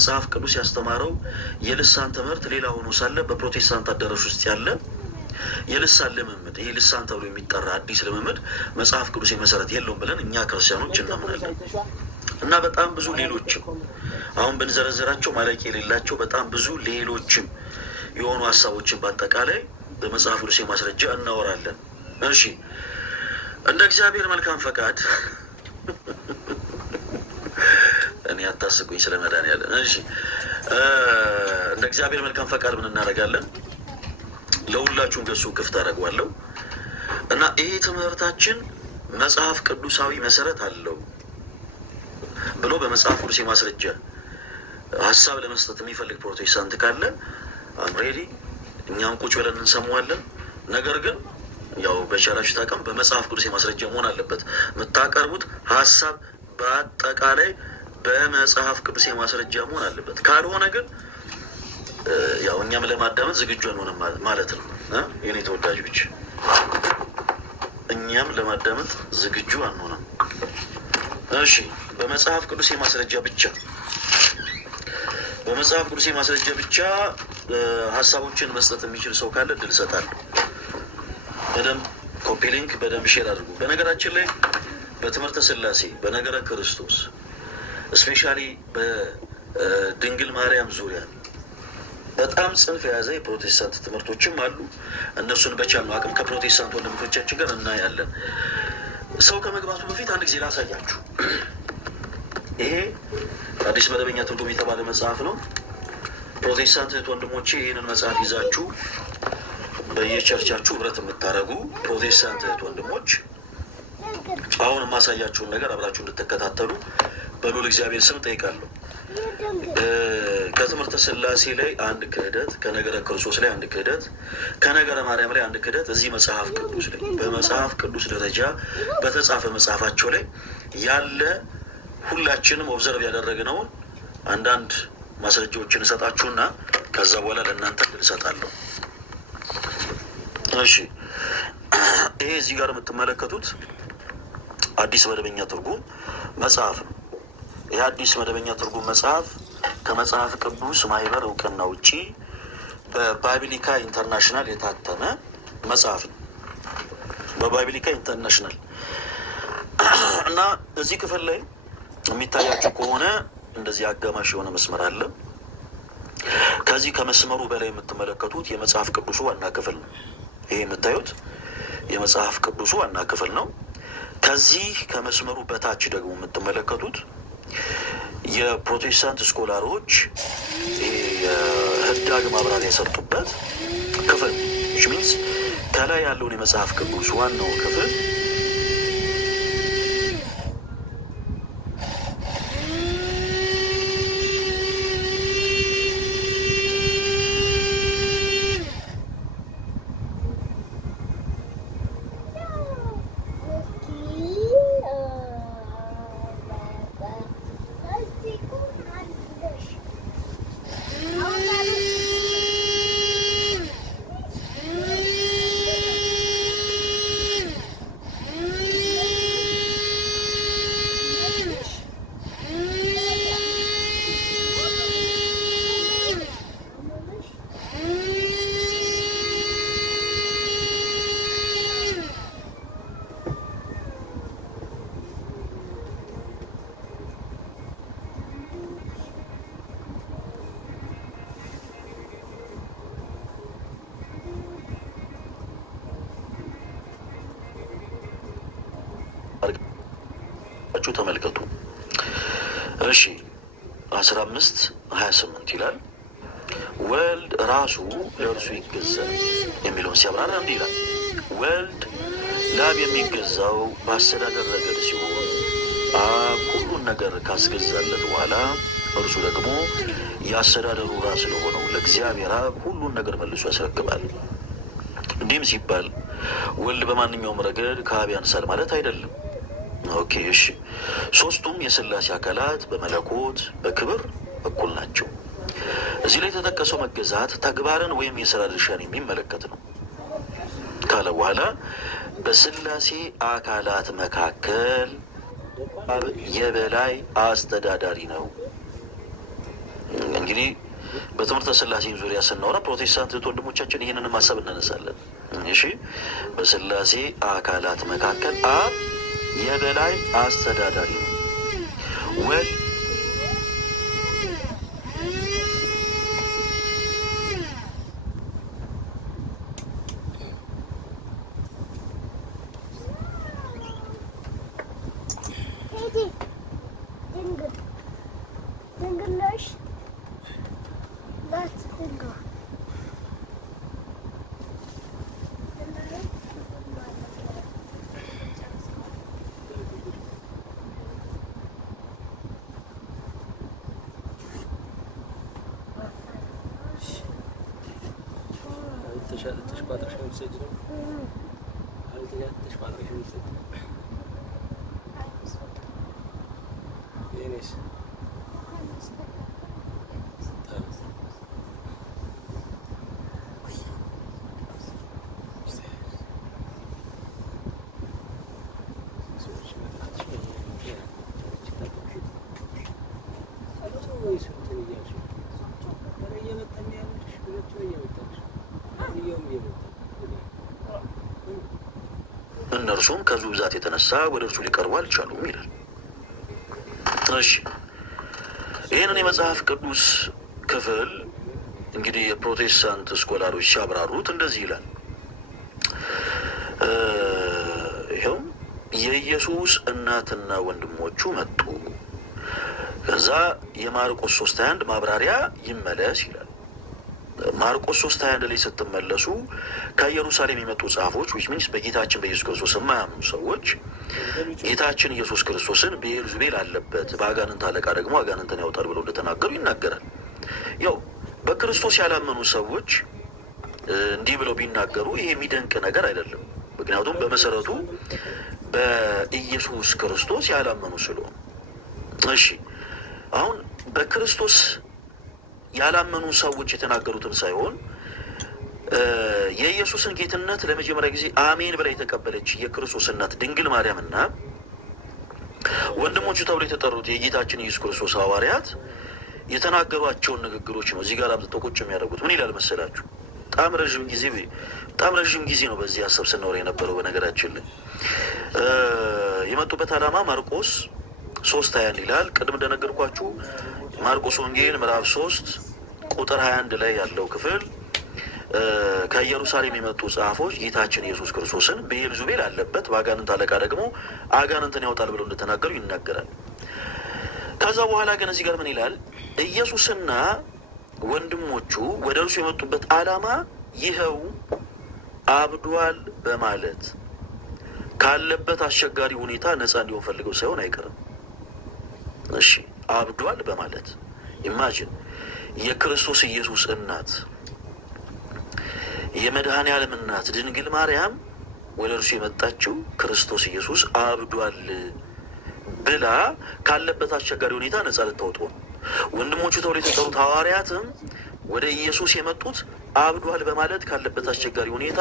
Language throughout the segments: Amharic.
መጽሐፍ ቅዱስ ያስተማረው የልሳን ትምህርት ሌላ ሆኖ ሳለ በፕሮቴስታንት አዳራሽ ውስጥ ያለ የልሳን ልምምድ ይሄ ልሳን ተብሎ የሚጠራ አዲስ ልምምድ መጽሐፍ ቅዱስ መሰረት የለውም ብለን እኛ ክርስቲያኖች እናምናለን። እና በጣም ብዙ ሌሎችም አሁን ብንዘረዝራቸው ማለቂያ የሌላቸው በጣም ብዙ ሌሎችም የሆኑ ሀሳቦችን በአጠቃላይ በመጽሐፍ ቅዱስ ማስረጃ እናወራለን። እሺ እንደ እግዚአብሔር መልካም ፈቃድ እኔ አታስቁኝ ስለ መድኃኒዓለም። እሺ እንደ እግዚአብሔር መልካም ፈቃድ ምን እናደርጋለን? ለሁላችሁም ገጹ ክፍት አደርገዋለሁ እና ይሄ ትምህርታችን መጽሐፍ ቅዱሳዊ መሰረት አለው ብሎ በመጽሐፍ ቅዱስ ማስረጃ ሀሳብ ለመስጠት የሚፈልግ ፕሮቴስታንት ካለ አምሬዲ እኛም ቁጭ ብለን እንሰማዋለን። ነገር ግን ያው በቻላችሁ ታውቃም በመጽሐፍ ቅዱስ ማስረጃ መሆን አለበት የምታቀርቡት ሀሳብ በአጠቃላይ በመጽሐፍ ቅዱስ ማስረጃ መሆን አለበት። ካልሆነ ግን ያው እኛም ለማዳመጥ ዝግጁ አንሆንም ማለት ነው። የኔ ተወዳጆች እኛም ለማዳመጥ ዝግጁ አንሆንም። እሺ በመጽሐፍ ቅዱስ ማስረጃ ብቻ በመጽሐፍ ቅዱስ ማስረጃ ብቻ ሀሳቦችን መስጠት የሚችል ሰው ካለ እድል እሰጣለሁ። በደንብ ኮፒ ሊንክ በደንብ ሼር አድርጉ። በነገራችን ላይ በትምህርተ ሥላሴ በነገረ ክርስቶስ ስፔሻሊ በድንግል ማርያም ዙሪያ በጣም ጽንፍ የያዘ የፕሮቴስታንት ትምህርቶችም አሉ። እነሱን በቻልነው አቅም ከፕሮቴስታንት ወንድሞቻችን ጋር እናያለን። ሰው ከመግባቱ በፊት አንድ ጊዜ ላሳያችሁ። ይሄ አዲስ መደበኛ ትርጉም የተባለ መጽሐፍ ነው። ፕሮቴስታንት እህት ወንድሞቼ ይህንን መጽሐፍ ይዛችሁ በየቸርቻችሁ ህብረት የምታደርጉ ፕሮቴስታንት እህት ወንድሞች አሁን የማሳያችሁን ነገር አብራችሁ እንድትከታተሉ በልዑል እግዚአብሔር ስም ጠይቃለሁ። ከትምህርተ ሥላሴ ላይ አንድ ክህደት፣ ከነገረ ክርስቶስ ላይ አንድ ክህደት፣ ከነገረ ማርያም ላይ አንድ ክህደት እዚህ መጽሐፍ ቅዱስ ላይ በመጽሐፍ ቅዱስ ደረጃ በተጻፈ መጽሐፋቸው ላይ ያለ ሁላችንም ኦብዘርቭ ያደረግነውን አንዳንድ ማስረጃዎችን እሰጣችሁና ከዛ በኋላ ለእናንተ እድል እሰጣለሁ። እሺ ይሄ እዚህ ጋር የምትመለከቱት አዲስ መደበኛ ትርጉም መጽሐፍ ነው። ይህ አዲስ መደበኛ ትርጉም መጽሐፍ ከመጽሐፍ ቅዱስ ማህበር እውቅና ውጪ በባይብሊካ ኢንተርናሽናል የታተመ መጽሐፍ ነው። በባይብሊካ ኢንተርናሽናል እና እዚህ ክፍል ላይ የሚታያችሁ ከሆነ እንደዚህ አጋማሽ የሆነ መስመር አለ። ከዚህ ከመስመሩ በላይ የምትመለከቱት የመጽሐፍ ቅዱሱ ዋና ክፍል ነው። ይሄ የምታዩት የመጽሐፍ ቅዱሱ ዋና ክፍል ነው። ከዚህ ከመስመሩ በታች ደግሞ የምትመለከቱት የፕሮቴስታንት ስኮላሮች የህዳግ ማብራሪያ የሰጡበት ክፍል ሚንስ ከላይ ያለውን የመጽሐፍ ቅዱስ ዋናው ክፍል ተመልከቱ። እሺ 15:28 ይላል ወልድ ራሱ ለእርሱ ይገዛል የሚለውን ሲያብራራ እንዲህ ይላል። ወልድ ለአብ የሚገዛው በአስተዳደር ረገድ ሲሆን አብ ሁሉን ነገር ካስገዛለት በኋላ እርሱ ደግሞ የአስተዳደሩ ራስ ለሆነው ለእግዚአብሔር አብ ሁሉን ነገር መልሶ ያስረክባል። እንዲህም ሲባል ወልድ በማንኛውም ረገድ ከአብ ያንሳል ማለት አይደለም። ኦኬ እሺ፣ ሶስቱም የሥላሴ አካላት በመለኮት በክብር እኩል ናቸው። እዚህ ላይ የተጠቀሰው መገዛት ተግባርን ወይም የሥራ ድርሻን የሚመለከት ነው ካለ በኋላ በሥላሴ አካላት መካከል የበላይ አስተዳዳሪ ነው። እንግዲህ በትምህርተ ሥላሴ ዙሪያ ስናወራ ፕሮቴስታንት ወንድሞቻችን ይህንን ማሰብ እናነሳለን። እሺ በሥላሴ አካላት መካከል አብ የበላይ አስተዳዳሪ ነው። ወልድ እነርሱም ከዙ ብዛት የተነሳ ወደ እርሱ ሊቀርቡ አልቻሉም ይላል። እሺ ይህንን የመጽሐፍ ቅዱስ ክፍል እንግዲህ የፕሮቴስታንት ስኮላሮች ሲያብራሩት እንደዚህ ይላል። ይኸውም የኢየሱስ እናትና ወንድሞቹ መጡ። ከዛ የማርቆስ 3:21 ማብራሪያ ይመለስ ይላል። ማርቆስ 3:21 ላይ ስትመለሱ ከኢየሩሳሌም የመጡ ጻፎች ዊች ሚንስ በጌታችን በኢየሱስ ክርስቶስ የማያምኑ ሰዎች ጌታችን ኢየሱስ ክርስቶስን ብዔልዜቡል አለበት፣ በአጋንንት አለቃ ደግሞ አጋንንትን ያወጣል ብለው እንደተናገሩ ይናገራል። ያው በክርስቶስ ያላመኑ ሰዎች እንዲህ ብለው ቢናገሩ ይሄ የሚደንቅ ነገር አይደለም። ምክንያቱም በመሰረቱ በኢየሱስ ክርስቶስ ያላመኑ ስለሆኑ። እሺ አሁን በክርስቶስ ያላመኑ ሰዎች የተናገሩትን ሳይሆን የኢየሱስን ጌትነት ለመጀመሪያ ጊዜ አሜን ብላ የተቀበለች የክርስቶስ እናት ድንግል ማርያምና ወንድሞቹ ተብሎ የተጠሩት የጌታችን ኢየሱስ ክርስቶስ ሐዋርያት የተናገሯቸውን ንግግሮች ነው እዚህ ጋር አምጥተው ቁጭ የሚያደርጉት። ምን ይላል መሰላችሁ? በጣም ረዥም ጊዜ ነው በዚህ ሀሳብ ስናወራ የነበረው። በነገራችን ላይ የመጡበት ዓላማ ማርቆስ 3:21 ይላል። ቅድም እንደነገርኳችሁ ማርቆስ ወንጌል ምዕራፍ 3 ቁጥር 21 ላይ ያለው ክፍል ከኢየሩሳሌም የመጡ ጻፎች ጌታችን ኢየሱስ ክርስቶስን ብዔልዜቡል አለበት፣ በአጋንንት አለቃ ደግሞ አጋንንትን ያወጣል ብለው እንደተናገሩ ይናገራል። ከዛ በኋላ ግን እዚህ ጋር ምን ይላል? ኢየሱስና ወንድሞቹ ወደ እርሱ የመጡበት ዓላማ ይኸው አብዷል በማለት ካለበት አስቸጋሪ ሁኔታ ነፃ እንዲሆን ፈልገው ሳይሆን አይቀርም። እሺ አብዷል በማለት ኢማጂን የክርስቶስ ኢየሱስ እናት የመድኃኔ ዓለም እናት ድንግል ማርያም ወደ እርሱ የመጣችው ክርስቶስ ኢየሱስ አብዷል ብላ ካለበት አስቸጋሪ ሁኔታ ነፃ ልታወጣው ነው። ወንድሞቹ ተብሎ የተጠሩት ሐዋርያትም ወደ ኢየሱስ የመጡት አብዷል በማለት ካለበት አስቸጋሪ ሁኔታ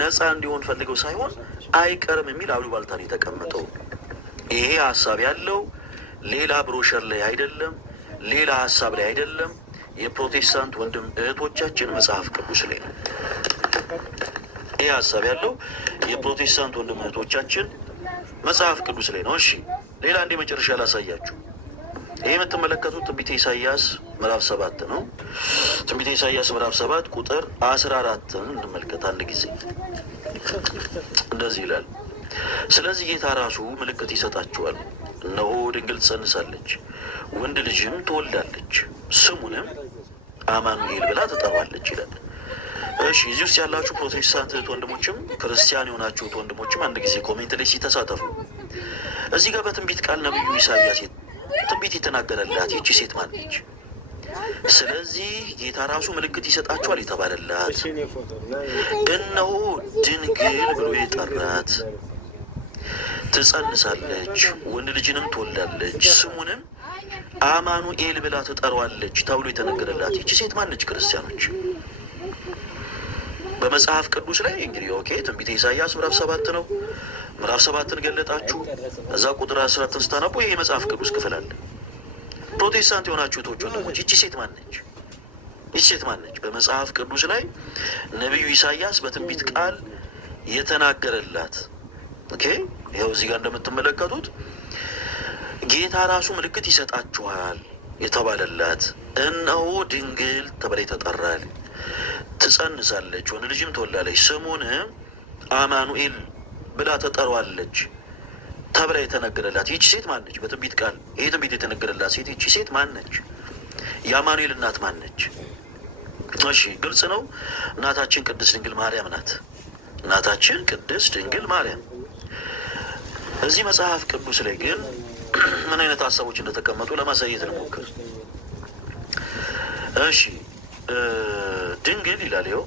ነፃ እንዲሆን ፈልገው ሳይሆን አይቀርም የሚል አሉባልታ ነው የተቀመጠው። ይሄ ሀሳብ ያለው ሌላ ብሮሸር ላይ አይደለም፣ ሌላ ሀሳብ ላይ አይደለም። የፕሮቴስታንት ወንድም እህቶቻችን መጽሐፍ ቅዱስ ላይ ነው ይሄ ሀሳብ ያለው። የፕሮቴስታንት ወንድም እህቶቻችን መጽሐፍ ቅዱስ ላይ ነው። እሺ ሌላ እንደ መጨረሻ ላሳያችሁ። ይሄ የምትመለከቱት ትንቢተ ኢሳይያስ ምዕራፍ 7 ነው። ትንቢተ ኢሳይያስ ምዕራፍ 7 ቁጥር 14ን እንመልከት አንድ ጊዜ። እንደዚህ ይላል፣ ስለዚህ ጌታ ራሱ ምልክት ይሰጣችኋል፣ እነሆ ድንግል ትጸንሳለች፣ ወንድ ልጅም ትወልዳለች፣ ስሙንም አማኑኤል ብላ ትጠራዋለች ይላል። እሺ እዚህ ውስጥ ያላችሁ ፕሮቴስታንት እህት ወንድሞችም ክርስቲያን የሆናችሁት ወንድሞችም አንድ ጊዜ ኮሜንት ላይ ሲተሳተፉ፣ እዚህ ጋር በትንቢት ቃል ነብዩ ኢሳይያስ ትንቢት የተናገረላት ይቺ ሴት ማን ነች? ስለዚህ ጌታ ራሱ ምልክት ይሰጣችኋል የተባለላት እነሆ ድንግል ብሎ የጠራት ትጸንሳለች፣ ወንድ ልጅንም ትወልዳለች፣ ስሙንም አማኑኤል ብላ ትጠራዋለች ተብሎ የተነገረላት ይቺ ሴት ማን ነች? ክርስቲያኖች በመጽሐፍ ቅዱስ ላይ እንግዲህ ኦኬ ትንቢተ ኢሳይያስ ምዕራፍ 7 ነው። ምዕራፍ 7ን ገለጣችሁ፣ እዛ ቁጥር 14 ስታነቡ ይሄ የመጽሐፍ ቅዱስ ክፍል አለ። ፕሮቴስታንት የሆናችሁ እህቶች ወንድሞች፣ ይቺ ሴት ማነች? ይቺ ሴት ማነች? በመጽሐፍ ቅዱስ ላይ ነቢዩ ኢሳያስ በትንቢት ቃል የተናገረላት። ኦኬ፣ ይኸው እዚህ ጋር እንደምትመለከቱት ጌታ ራሱ ምልክት ይሰጣችኋል የተባለላት፣ እነሆ ድንግል ተብላ ተጠራል፣ ትጸንሳለች፣ ወንድ ልጅም ትወልዳለች፣ ስሙንም አማኑኤል ብላ ተጠሯለች ተብላ የተነገረላት ይቺ ሴት ማነች? በትንቢት ቃል ይሄ ትንቢት የተነገረላት ሴት ይቺ ሴት ማነች? የአማኑኤል እናት ማነች? እሺ ግልጽ ነው። እናታችን ቅድስት ድንግል ማርያም ናት። እናታችን ቅድስት ድንግል ማርያም። እዚህ መጽሐፍ ቅዱስ ላይ ግን ምን አይነት ሀሳቦች እንደተቀመጡ ለማሳየት እንሞክር። እሺ ድንግል ይላል ይኸው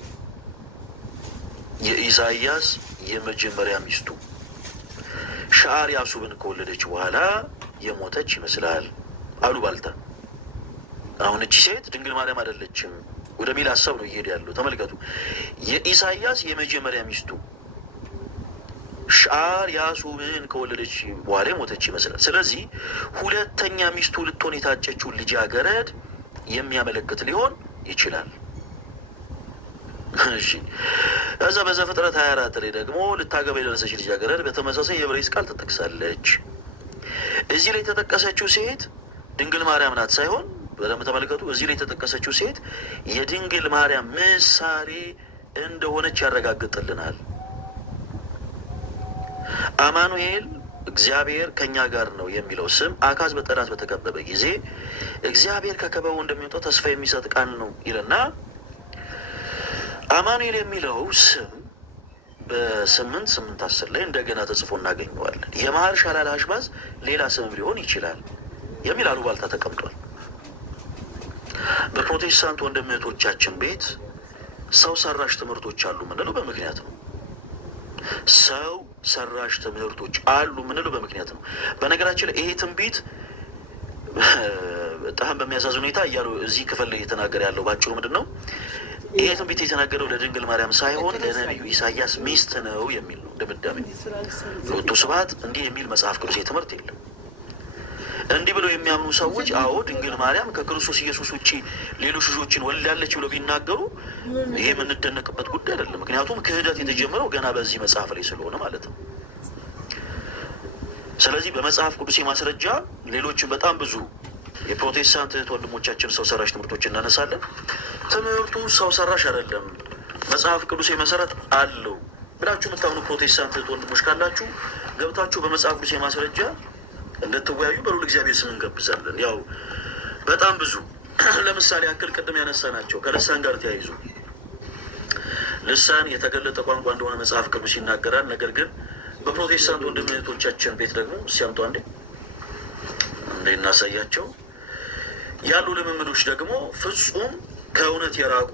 የኢሳያስ የመጀመሪያ ሚስቱ ሻር ያሱብን ከወለደች በኋላ የሞተች ይመስላል አሉ ባልታ። አሁን እቺ ሴት ድንግል ማርያም አይደለችም ወደሚል ሀሳብ ነው እየሄደ ያለው። ተመልከቱ፣ የኢሳያስ የመጀመሪያ ሚስቱ ሻር ያሱብን ከወለደች በኋላ የሞተች ይመስላል። ስለዚህ ሁለተኛ ሚስቱ ልትሆን የታጨችውን ልጃገረድ የሚያመለክት ሊሆን ይችላል። እሺ እዛ በዘፍጥረት 24 ላይ ደግሞ ልታገባ የደረሰች ልጃገረድ በተመሳሳይ የዕብራይስጥ ቃል ትጠቅሳለች። እዚህ ላይ የተጠቀሰችው ሴት ድንግል ማርያም ናት ሳይሆን፣ በደንብ ተመልከቱ፣ እዚህ ላይ የተጠቀሰችው ሴት የድንግል ማርያም ምሳሌ እንደሆነች ያረጋግጥልናል። አማኑኤል እግዚአብሔር ከኛ ጋር ነው የሚለው ስም አካዝ በጠላት በተከበበ ጊዜ እግዚአብሔር ከከበቡ እንደሚወጣው ተስፋ የሚሰጥ ቃል ነው ይልና አማኑኤል የሚለው ስም በ8:10 ላይ እንደገና ተጽፎ እናገኘዋለን። የመሀል ሻላል አሽባዝ ሌላ ስም ሊሆን ይችላል የሚል አሉባልታ ተቀምጧል። በፕሮቴስታንት ወንድም እህቶቻችን ቤት ሰው ሰራሽ ትምህርቶች አሉ ምንለው በምክንያት ነው። ሰው ሰራሽ ትምህርቶች አሉ ምንለው በምክንያት ነው። በነገራችን ላይ ይሄ ትንቢት በጣም በሚያሳዝን ሁኔታ እያሉ እዚህ ክፍል ላይ እየተናገረ ያለው ባጭሩ ምንድን ነው? ይሄ ትንቢት የተናገረው ለድንግል ማርያም ሳይሆን ለነቢዩ ኢሳያስ ሚስት ነው የሚል ነው ድምዳሜ። ለወጡ ስብሐት እንዲህ የሚል መጽሐፍ ቅዱስ ትምህርት የለም። እንዲህ ብለው የሚያምኑ ሰዎች አዎ ድንግል ማርያም ከክርስቶስ ኢየሱስ ውጭ ሌሎች ልጆችን ወልዳለች ብለው ቢናገሩ ይሄ የምንደነቅበት ጉዳይ አይደለም። ምክንያቱም ክህደት የተጀመረው ገና በዚህ መጽሐፍ ላይ ስለሆነ ማለት ነው። ስለዚህ በመጽሐፍ ቅዱስ ማስረጃ ሌሎችን በጣም ብዙ የፕሮቴስታንት እህት ወንድሞቻችን ሰው ሰራሽ ትምህርቶች እናነሳለን። ትምህርቱ ሰው ሰራሽ አይደለም፣ መጽሐፍ ቅዱስ መሰረት አለው ብላችሁ የምታምኑ ፕሮቴስታንት እህት ወንድሞች ካላችሁ ገብታችሁ በመጽሐፍ ቅዱስ ማስረጃ እንደተወያዩ በሉል እግዚአብሔር ስም እንጋብዛለን። ያው በጣም ብዙ ለምሳሌ ያክል ቅድም ያነሳናቸው ከልሳን ጋር ተያይዞ ልሳን የተገለጠ ቋንቋ እንደሆነ መጽሐፍ ቅዱስ ይናገራል። ነገር ግን በፕሮቴስታንት ወንድም እህቶቻችን ቤት ደግሞ ሲያምጡ አንዴ እናሳያቸው ያሉ ልምምዶች ደግሞ ፍጹም ከእውነት የራቁ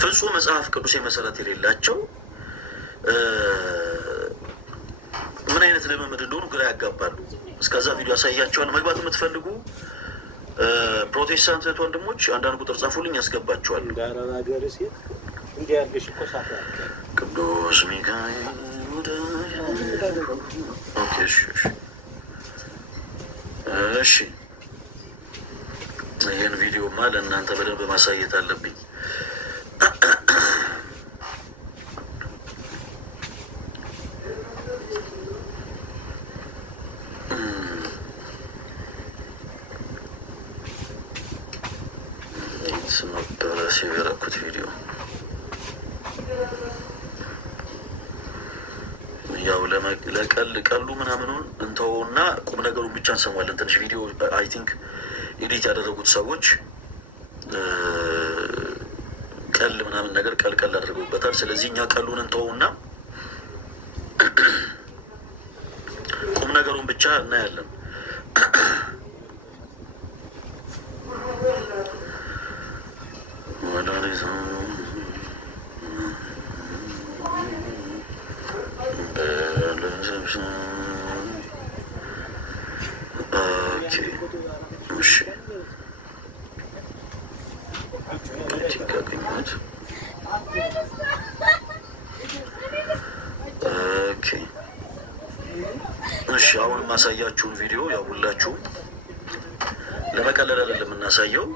ፍጹም መጽሐፍ ቅዱስ መሰረት የሌላቸው ምን አይነት ልምምድ እንደሆኑ ግራ ያጋባሉ። እስከዛ ቪዲዮ ያሳያቸዋል። መግባት የምትፈልጉ ፕሮቴስታንት እህት ወንድሞች አንዳንድ ቁጥር ጻፉልኝ፣ ያስገባቸዋል። ቅዱስ ሚካኤል እሺ፣ ይህን ቪዲዮማ ለእናንተ በደንብ ማሳየት አለብኝ። ነበረ ሲበረኩት ቪዲዮ ያው ለቀሉ ምናምኑን እንተውና ቁም ነገሩን ብቻ እንሰማለን። ትንሽ ቪዲዮ አይ ቲንክ ኤዲት ያደረጉት ሰዎች ቀል ምናምን ነገር ቀልቀል አድርገውበታል። ስለዚህ እኛ ቀሉን እንተውና ቁም ነገሩን ብቻ እናያለን። እሺ አሁን ማሳያችሁን ቪዲዮ ያው ሁላችሁ ለመቀለል አይደለም የምናሳየው።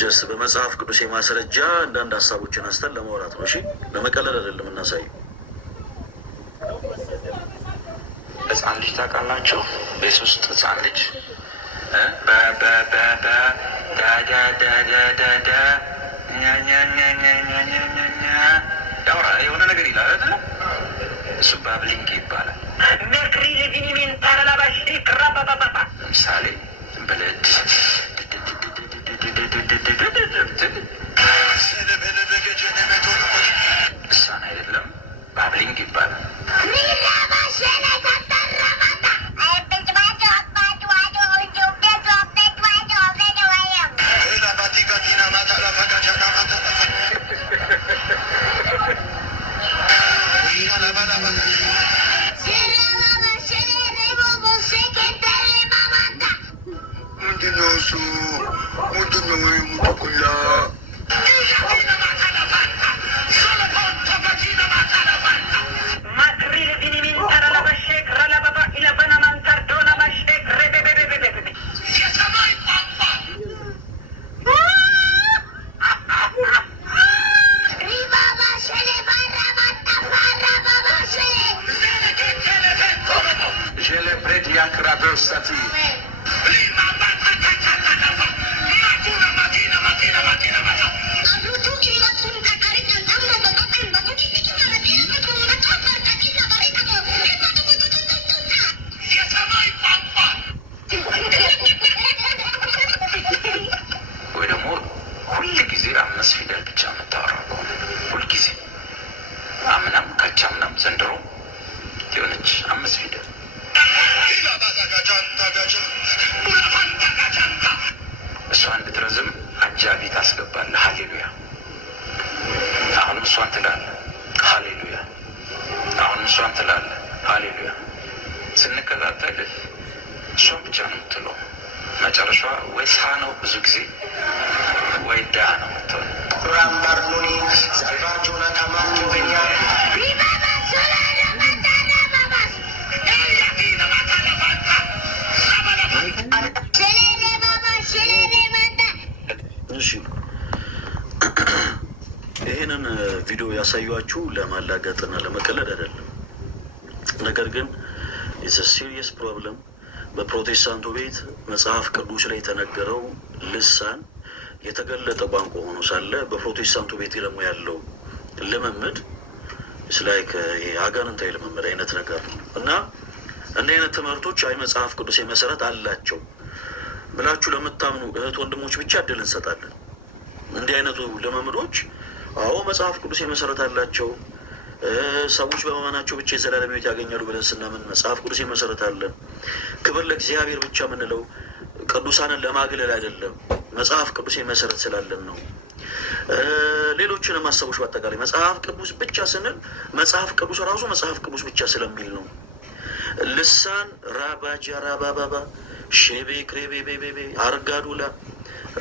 ጀስት በመጽሐፍ ቅዱስ ማስረጃ አንዳንድ ሀሳቦችን አስተን ለማውራት ነው። እሺ ለመቀለል አይደለም የምናሳየው። ህፃን ልጅ ታውቃላችሁ? ቤት ውስጥ ህፃን ልጅ ያውራ የሆነ ነገር ይላል አይደለ? እሱ ባብሊንግ ይባላል። ለምሳሌ በለድ እሷን አይደለም ባብሊንግ ይባላል። ዘንድሮ የሆነች 5 ፊደል እሷ እንድትረዝም አጃቢ ታስገባለህ። ሃሌሉያ። አሁንም እሷን ትላለህ። ሃሌሉያ። አሁንም እሷን ትላለህ። ሃሌሉያ። ስንከታተል እሷን ብቻ ነው የምትለው። መጨረሻ ወይ ሳ ነው ብዙ ጊዜ ወይ ዳ ነው የምትለው። ይህንን ቪዲዮ ያሳዩአችሁ ለማላገጥና ለመቀለድ አይደለም። ነገር ግን ሲሪየስ ፕሮብለም በፕሮቴስታንቱ ቤት መጽሐፍ ቅዱስ ላይ የተነገረው ልሳን የተገለጠ ቋንቋ ሆኖ ሳለ በፕሮቴስታንቱ ቤት ደግሞ ያለው ልምምድ ስላይክ አጋንንታዊ ልምምድ አይነት ነገር ነው እና እንዲህ አይነት ትምህርቶች አይ መጽሐፍ ቅዱስ መሰረት አላቸው ብላችሁ ለምታምኑ እህት ወንድሞች ብቻ እድል እንሰጣለን። እንዲህ አይነቱ ልምምዶች አዎ መጽሐፍ ቅዱስ መሰረት አላቸው፣ ሰዎች በማመናቸው ብቻ የዘላለም ሕይወት ያገኛሉ ብለን ስናምን መጽሐፍ ቅዱስ መሰረት አለን። ክብር ለእግዚአብሔር ብቻ የምንለው ቅዱሳንን ለማግለል አይደለም፣ መጽሐፍ ቅዱስ መሰረት ስላለን ነው። ሌሎችንም ሀሳቦች በአጠቃላይ መጽሐፍ ቅዱስ ብቻ ስንል መጽሐፍ ቅዱስ ራሱ መጽሐፍ ቅዱስ ብቻ ስለሚል ነው። ልሳን ራባጃ ራባባባ ሼቤ ክሬቤቤቤቤ አርጋዱላ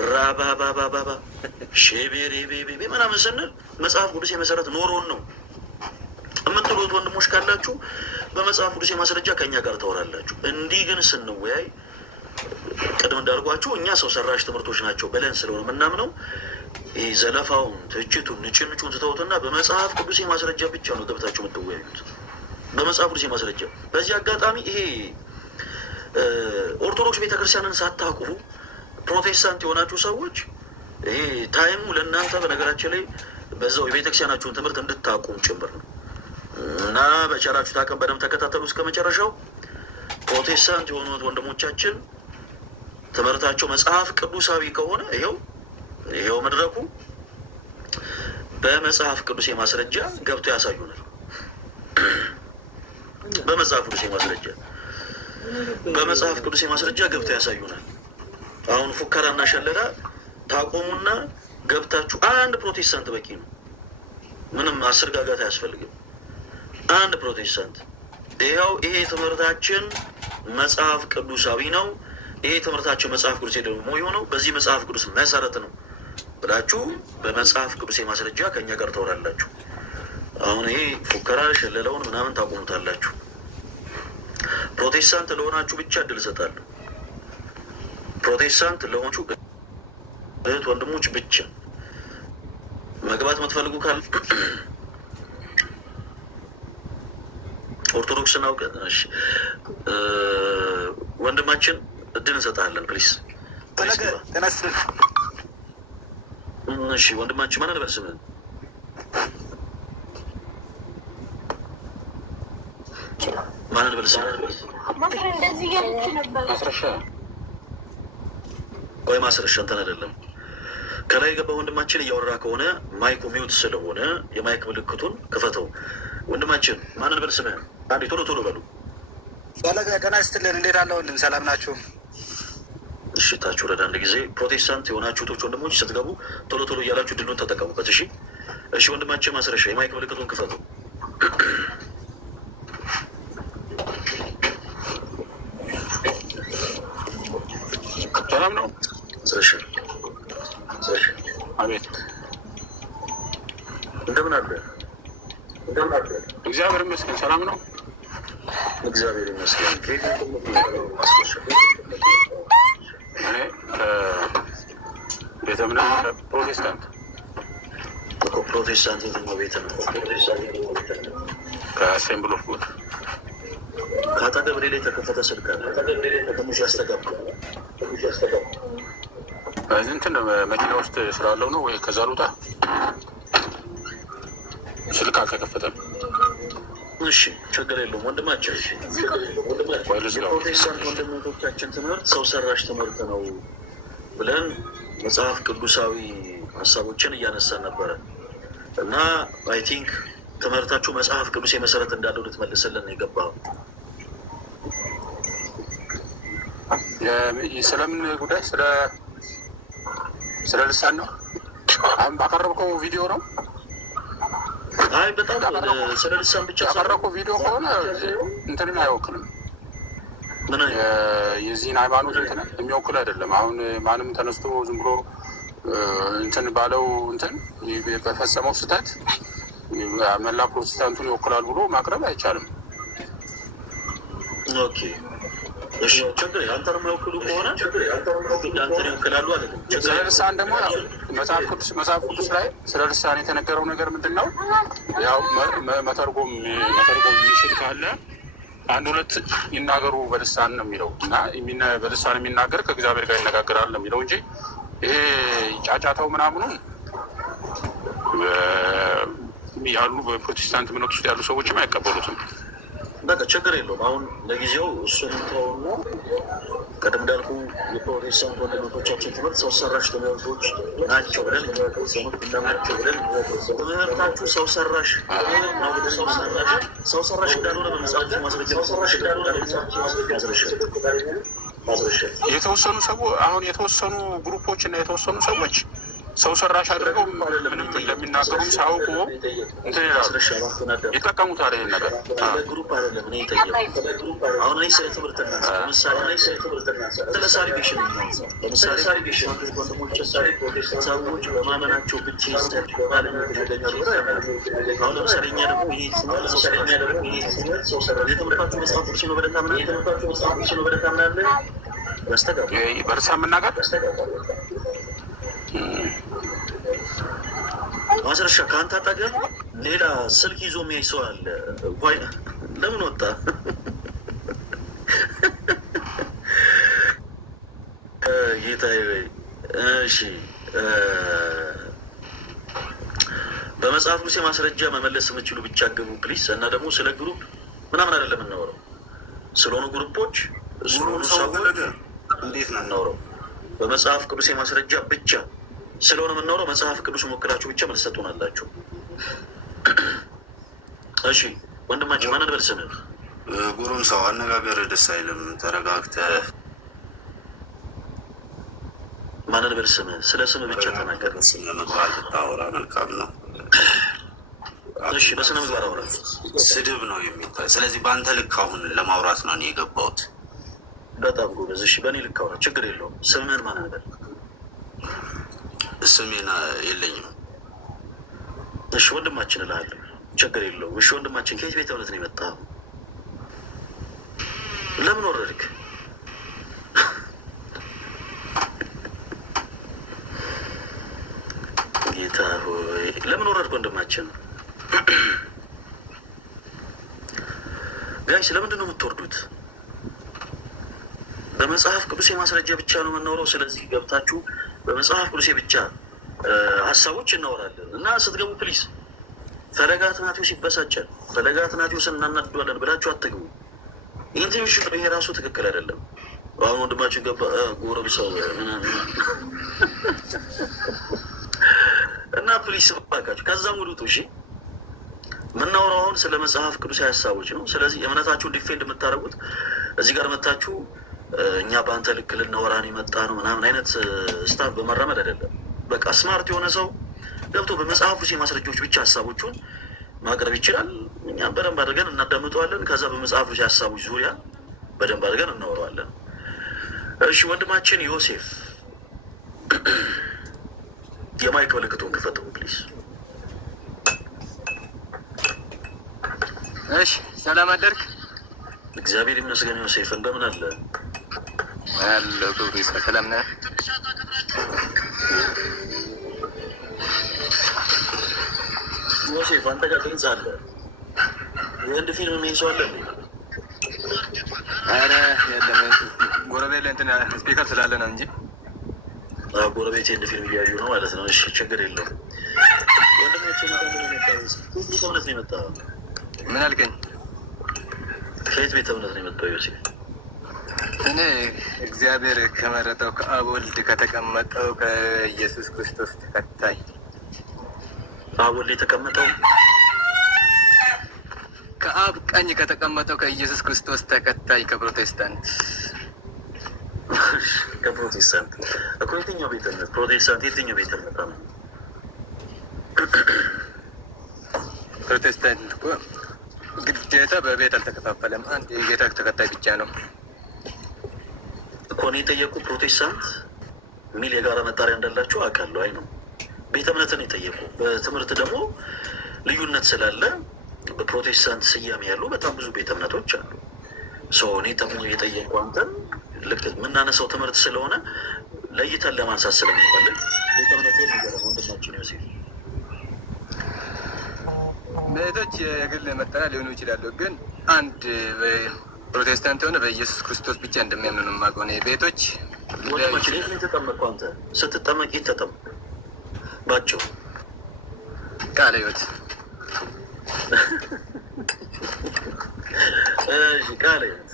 ራባባባባ ሼቤሬቤቤቤ ምናምን ስንል መጽሐፍ ቅዱስ መሰረት ኖሮን ነው የምትሉት ወንድሞች ካላችሁ በመጽሐፍ ቅዱስ ማስረጃ ከእኛ ጋር ታወራላችሁ። እንዲህ ግን ስንወያይ ቅድም እንዳልኳችሁ እኛ ሰው ሰራሽ ትምህርቶች ናቸው ብለን ስለሆነ የምናምነው ይህ ዘለፋውን፣ ትችቱን፣ ንጭንጩን ትተውትና በመጽሐፍ ቅዱስ ማስረጃ ብቻ ነው ገብታችሁ የምትወያዩት። በመጽሐፍ ቅዱስ ማስረጃ። በዚህ አጋጣሚ ይሄ ኦርቶዶክስ ቤተክርስቲያንን ሳታውቁ ፕሮቴስታንት የሆናችሁ ሰዎች ይሄ ታይሙ ለእናንተ በነገራችን ላይ በዛው የቤተክርስቲያናችሁን ትምህርት እንድታቁም ጭምር ነው እና በቻላችሁ ታቀም በደንብ ተከታተሉ እስከ መጨረሻው። ፕሮቴስታንት የሆኑት ወንድሞቻችን ትምህርታቸው መጽሐፍ ቅዱሳዊ ከሆነ ይኸው መድረኩ በመጽሐፍ ቅዱስ ማስረጃ ገብቶ ያሳዩናል። በመጽሐፍ ቅዱስ ማስረጃ በመጽሐፍ ቅዱስ ማስረጃ ገብቶ ያሳዩናል። አሁን ፉከራና ሸለላ ታቆሙና ገብታችሁ አንድ ፕሮቴስታንት በቂ ነው። ምንም አስርጋጋት አያስፈልግም። አንድ ፕሮቴስታንት ይሄ ትምህርታችን መጽሐፍ ቅዱሳዊ ነው፣ ይሄ ትምህርታችን መጽሐፍ ቅዱስ ደግሞ የሆነው በዚህ መጽሐፍ ቅዱስ መሰረት ነው ብላችሁ በመጽሐፍ ቅዱስ ማስረጃ ከእኛ ጋር ታወራላችሁ። አሁን ይሄ ፉከራ ሸለላውን ምናምን ታቆሙታላችሁ። ፕሮቴስታንት ለሆናችሁ ብቻ እድል እሰጣለሁ። ፕሮቴስታንት ለሆኑ እህት ወንድሞች ብቻ መግባት የምትፈልጉ ካለ ኦርቶዶክስን አውቀን ወንድማችን እድል እንሰጣለን። ፕሊስ እሺ ወንድማችን ማን ነበር ስምህ? ማን ነበር ስምህ? ቆይ ማስረሻ እንትን አይደለም። ከላይ የገባ ወንድማችን እያወራ ከሆነ ማይኩ ሚውት ስለሆነ የማይክ ምልክቱን ክፈተው። ወንድማችን ማን ነበር ስምህ? አንዴ ቶሎ ቶሎ በሉ። ጤና ይስጥልን። እንዴት አለ ወንድም? ሰላም ናችሁ? እሺ ታችሁ ወረዳ አንድ ጊዜ ፕሮቴስታንት የሆናችሁ ቶች ወንድሞች ስትገቡ ቶሎ ቶሎ እያላችሁ ድሉን ተጠቀሙበት። እሺ እሺ ወንድማችን ማስረሻ የማይክ ምልክቱን ክፈቱ። ሰላም ነው ማስረሻ? አቤት። እንደምን አለ? እግዚአብሔር ይመስገን ሰላም ነው። እግዚአብሔር ይመስገን። እኔ ቤተ እምነት ፕሮቴስታንት ፕሮቴስታንት የትኛው ቤት ነው? ከአሴምብል ኦፍ ጎድ ከአጠገብ ሌላ የተከፈተ ስልክ አለ። ትንሽ ያስተጋባ እንትን መኪና ውስጥ ስላለው ነው ወይ ከዛ ልውጣ? ስልክ አልተከፈተም። እሺ ችግር የለውም ወንድማችን። የፕሮቴስታንት ወንድሞቻችን ትምህርት ሰው ሰራሽ ትምህርት ነው ብለን መጽሐፍ ቅዱሳዊ ሀሳቦችን እያነሳን ነበረ እና አይ ቲንክ ትምህርታችሁ መጽሐፍ ቅዱስ የመሰረት እንዳለው ልትመልስልን ነው የገባው። ስለምን ጉዳይ? ስለ ልሳን ነው አሁን ባቀረብከው ቪዲዮ ነው? አይ በጣም ስለ ልሳን ብቻ ያቀረብከው ቪዲዮ ከሆነ እንትንን አይወክልም። የዚህን ሃይማኖት እንትን የሚወክል አይደለም። አሁን ማንም ተነስቶ ዝም ብሎ እንትን ባለው እንትን በፈጸመው ስህተት መላ ፕሮቴስታንቱን ይወክላል ብሎ ማቅረብ አይቻልም። ኦኬ እሺ ችግር አንተን የማይወክሉ ከሆነ አንተን ይወክላሉ አለ። ስለ ልሳን ደግሞ መጽሐፍ ቅዱስ ላይ ስለ ልሳን የተነገረው ነገር ምንድን ነው? ያው መተርጎም የሚችል ካለ አንድ ሁለት ይናገሩ በልሳን ነው የሚለው እና በልሳን የሚናገር ከእግዚአብሔር ጋር ይነጋገራል ነው የሚለው እንጂ ይሄ ጫጫታው ምናምኑን ያሉ በፕሮቴስታንት እምነት ውስጥ ያሉ ሰዎችም አይቀበሉትም። በቃ ችግር የለውም። አሁን ለጊዜው እሱን ተውና ቀደም እንዳልኩ የፕሮቴስታንት ወንድሞቻችን ትምህርት ሰው ሰራሽ ትምህርቶች ናቸው ብለን ናቸው ብለን ትምህርታችሁ ሰው ሰራሽ ነው ብለን ሰው ሰራሽ እንዳልሆነ በመጽሐፍ ማስረጃ የተወሰኑ ሰዎች አሁን የተወሰኑ ግሩፖች እና የተወሰኑ ሰዎች ሰው ሰራሽ አድርገው ምንም እንደሚናገሩም ሳያውቁ እንትን ይላሉ፣ ይጠቀሙታል ይሄን ነገር። ግሩፕ አይደለም እኔ አሁን እኔ ስለ ትምህርት ለምሳሌ ስለ ሳሊቬሽን ለምሳሌ ሰዎች በማመናቸው ብቻ አሁን ለምሳሌ እኛ ደግሞ ይሄ የትምህርታችሁ መጽሐፍ ቅዱስ ነው ብለን ታምናለህ? በልሳን መናገር ማስረሻ ከአንተ አጠገብ ሌላ ስልክ ይዞ የሚያይ ሰው አለ። ለምን ወጣ? ጌታዬ እሺ፣ በመጽሐፍ ቅዱስ ማስረጃ መመለስ የምችሉ ብቻ ገቡ ፕሊስ። እና ደግሞ ስለ ግሩፕ ምናምን አይደለም የምናወራው፣ ስለሆኑ ግሩፖች ስለሆኑ ሰዎች እንዴት ነው የምናወራው? በመጽሐፍ ቅዱስ ማስረጃ ብቻ ስለሆነ የምናወራው መጽሐፍ ቅዱስ ሞክራችሁ ብቻ መልስ ሰጡናላችሁ። እሺ ወንድማችን ማን ነበር ስምህ? ጉሩም ሰው አነጋገር ደስ አይልም። ተረጋግተህ ማን ነበር ስምህ? ስለ ስምህ ብቻ ተናገር። ስነ ምግባር ብታወራ መልካም ነው። እሺ በስነ ምግባር አውራ። ስድብ ነው የሚታይ። ስለዚህ በአንተ ልክ አሁን ለማውራት ነው እኔ የገባሁት። በጣም ጎበዝ። እሺ በእኔ ልክ አውራ፣ ችግር የለውም። ስምህን ማን ነበር? ስሜን የለኝም። እሺ ወንድማችን እልሃለሁ፣ ችግር የለውም። እሺ ወንድማችን ከየት ቤተ እምነት ነው የመጣው? ለምን ወረድክ? ጌታ ሆይ ለምን ወረድክ ወንድማችን? ጋይስ ለምንድን ነው የምትወርዱት? በመጽሐፍ ቅዱሴ ማስረጃ ብቻ ነው የምናወራው። ስለዚህ ገብታችሁ በመጽሐፍ ቅዱሴ ብቻ ሀሳቦች እናወራለን እና ስትገቡ ፕሊስ ፈለገ አትናቴዎስ ይበሳጫል፣ ፈለገ አትናቴዎስን እናናድዷለን ብላችሁ አትግቡ። ኢንቴንሽን ይሄ ራሱ ትክክል አይደለም። አሁን ወንድማችን ገባ ጎረብ ሰው እና ፕሊስ ባካችሁ ከዛም ውዱቱ። እሺ የምናወራው አሁን ስለ መጽሐፍ ቅዱሳዊ ሀሳቦች ነው። ስለዚህ እምነታችሁን ዲፌንድ የምታደርጉት እዚህ ጋር መታችሁ እኛ በአንተ ልክ ልናወራን የመጣ ነው ምናምን አይነት ስታፍ በመራመድ አይደለም። በቃ ስማርት የሆነ ሰው ገብቶ በመጽሐፍ ቅዱስ ማስረጃዎች ብቻ ሀሳቦቹን ማቅረብ ይችላል። እኛም በደንብ አድርገን እናዳምጠዋለን። ከዛ በመጽሐፍ ቅዱስ ሀሳቦች ዙሪያ በደንብ አድርገን እናወራዋለን። እሺ ወንድማችን ዮሴፍ የማይክ ምልክቱን ክፈተው ፕሊዝ። እሺ ሰላም አደርክ? እግዚአብሔር ይመስገን። ዮሴፍ እንደምን አለ? አለሁ ክብሩ ይስፋ። ሰላም ነህ? ዮሴፍ አንተ ጋር ድምፅ አለ። የህንድ ፊልም የሚይዘው አለ? ኧረ የለም ጎረቤት ላይ እንትን ስፒከር ስላለ ነው እንጂ። ጎረቤት የህንድ ፊልም እያዩ ነው ማለት ነው። እሺ ችግር የለውም። ወንድሞቼ ቤተ እምነት ነው የመጣ። ምን አልከኝ? ከየት ቤተ እምነት ነው የመጣው ዮሴፍ? እኔ እግዚአብሔር ከመረጠው ከአብ ወልድ ከተቀመጠው ከኢየሱስ ክርስቶስ ተከታይ። ከአብ ወልድ የተቀመጠው ከአብ ቀኝ ከተቀመጠው ከኢየሱስ ክርስቶስ ተከታይ ከፕሮቴስታንት። ከፕሮቴስታንት እኮ የትኛው ቤተ እምነት? ፕሮቴስታንት የትኛው ቤተ እምነት ነው? ፕሮቴስታንት እኮ ግዴታ በቤት አልተከፋፈለም። አንድ የጌታ ተከታይ ብቻ ነው እኮ ነው የጠየቁ። ፕሮቴስታንት የሚል የጋራ መጣሪያ እንዳላቸው አውቃለሁ። አይ ነው ቤተ እምነትን የጠየቁ። በትምህርት ደግሞ ልዩነት ስላለ በፕሮቴስታንት ስያሜ ያሉ በጣም ብዙ ቤተ እምነቶች አሉ። ሰው እኔ ደግሞ የጠየቁ አንተን ልክ የምናነሳው ትምህርት ስለሆነ ለይተን ለማንሳት ስለሚፈልግ ቤተ እምነት የሚገረም ወንድማችን ዮሴፍ ቤቶች የግል መጠሪያ ሊሆኑ ይችላሉ፣ ግን አንድ ፕሮቴስታንት የሆነ በኢየሱስ ክርስቶስ ብቻ እንደሚያምኑ ነው የማውቀው። ቤቶች ወንድማችን የት ነው የተጠመቅከው? አንተ ስትጠመቅ የት ተጠመቅ? ባጭሩ ቃለ ሕይወት። ቃለ ሕይወት።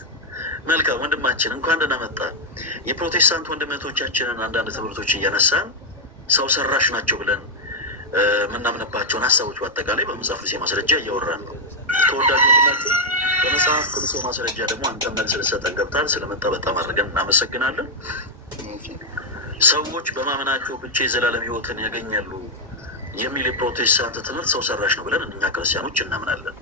መልካም ወንድማችን እንኳን ደህና መጣ። የፕሮቴስታንት ወንድመቶቻችንን አንዳንድ ትምህርቶች እያነሳን ሰው ሰራሽ ናቸው ብለን የምናምንባቸውን ሀሳቦች በአጠቃላይ በመጽሐፍ ቅዱስ ማስረጃ እያወራን ነው። ተወዳጅ ወንድማችን በመጽሐፍ ቅዱስ ማስረጃ ደግሞ አንተ መልስ ልሰጠን ገብታል። ስለመጣ በጣም አድርገን እናመሰግናለን። ሰዎች በማመናቸው ብቻ የዘላለም ሕይወትን ያገኛሉ የሚል የፕሮቴስታንት ትምህርት ሰው ሰራሽ ነው ብለን እኛ ክርስቲያኖች እናምናለን።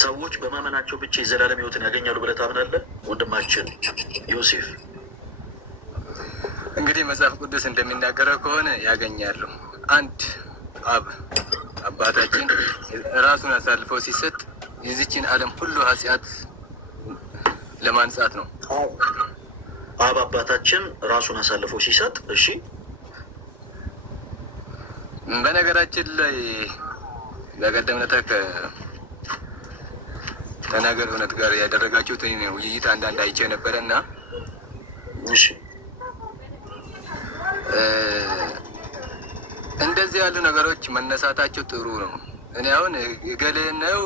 ሰዎች በማመናቸው ብቻ የዘላለም ሕይወትን ያገኛሉ ብለህ ታምናለህ ወንድማችን ዮሴፍ? እንግዲህ መጽሐፍ ቅዱስ እንደሚናገረው ከሆነ ያገኛሉ። አንድ አባታችን ራሱን አሳልፎ ሲሰጥ የዚችን ዓለም ሁሉ ኃጢአት ለማንጻት ነው። አብ አባታችን ራሱን አሳልፎ ሲሰጥ፣ እሺ። በነገራችን ላይ በቀደም ዕለት ከተናገር እውነት ጋር ያደረጋችሁት ውይይት አንዳንድ አይቼ ነበረ እና እሺ እንደዚህ ያሉ ነገሮች መነሳታቸው ጥሩ ነው። እኔ አሁን የገሌ ነው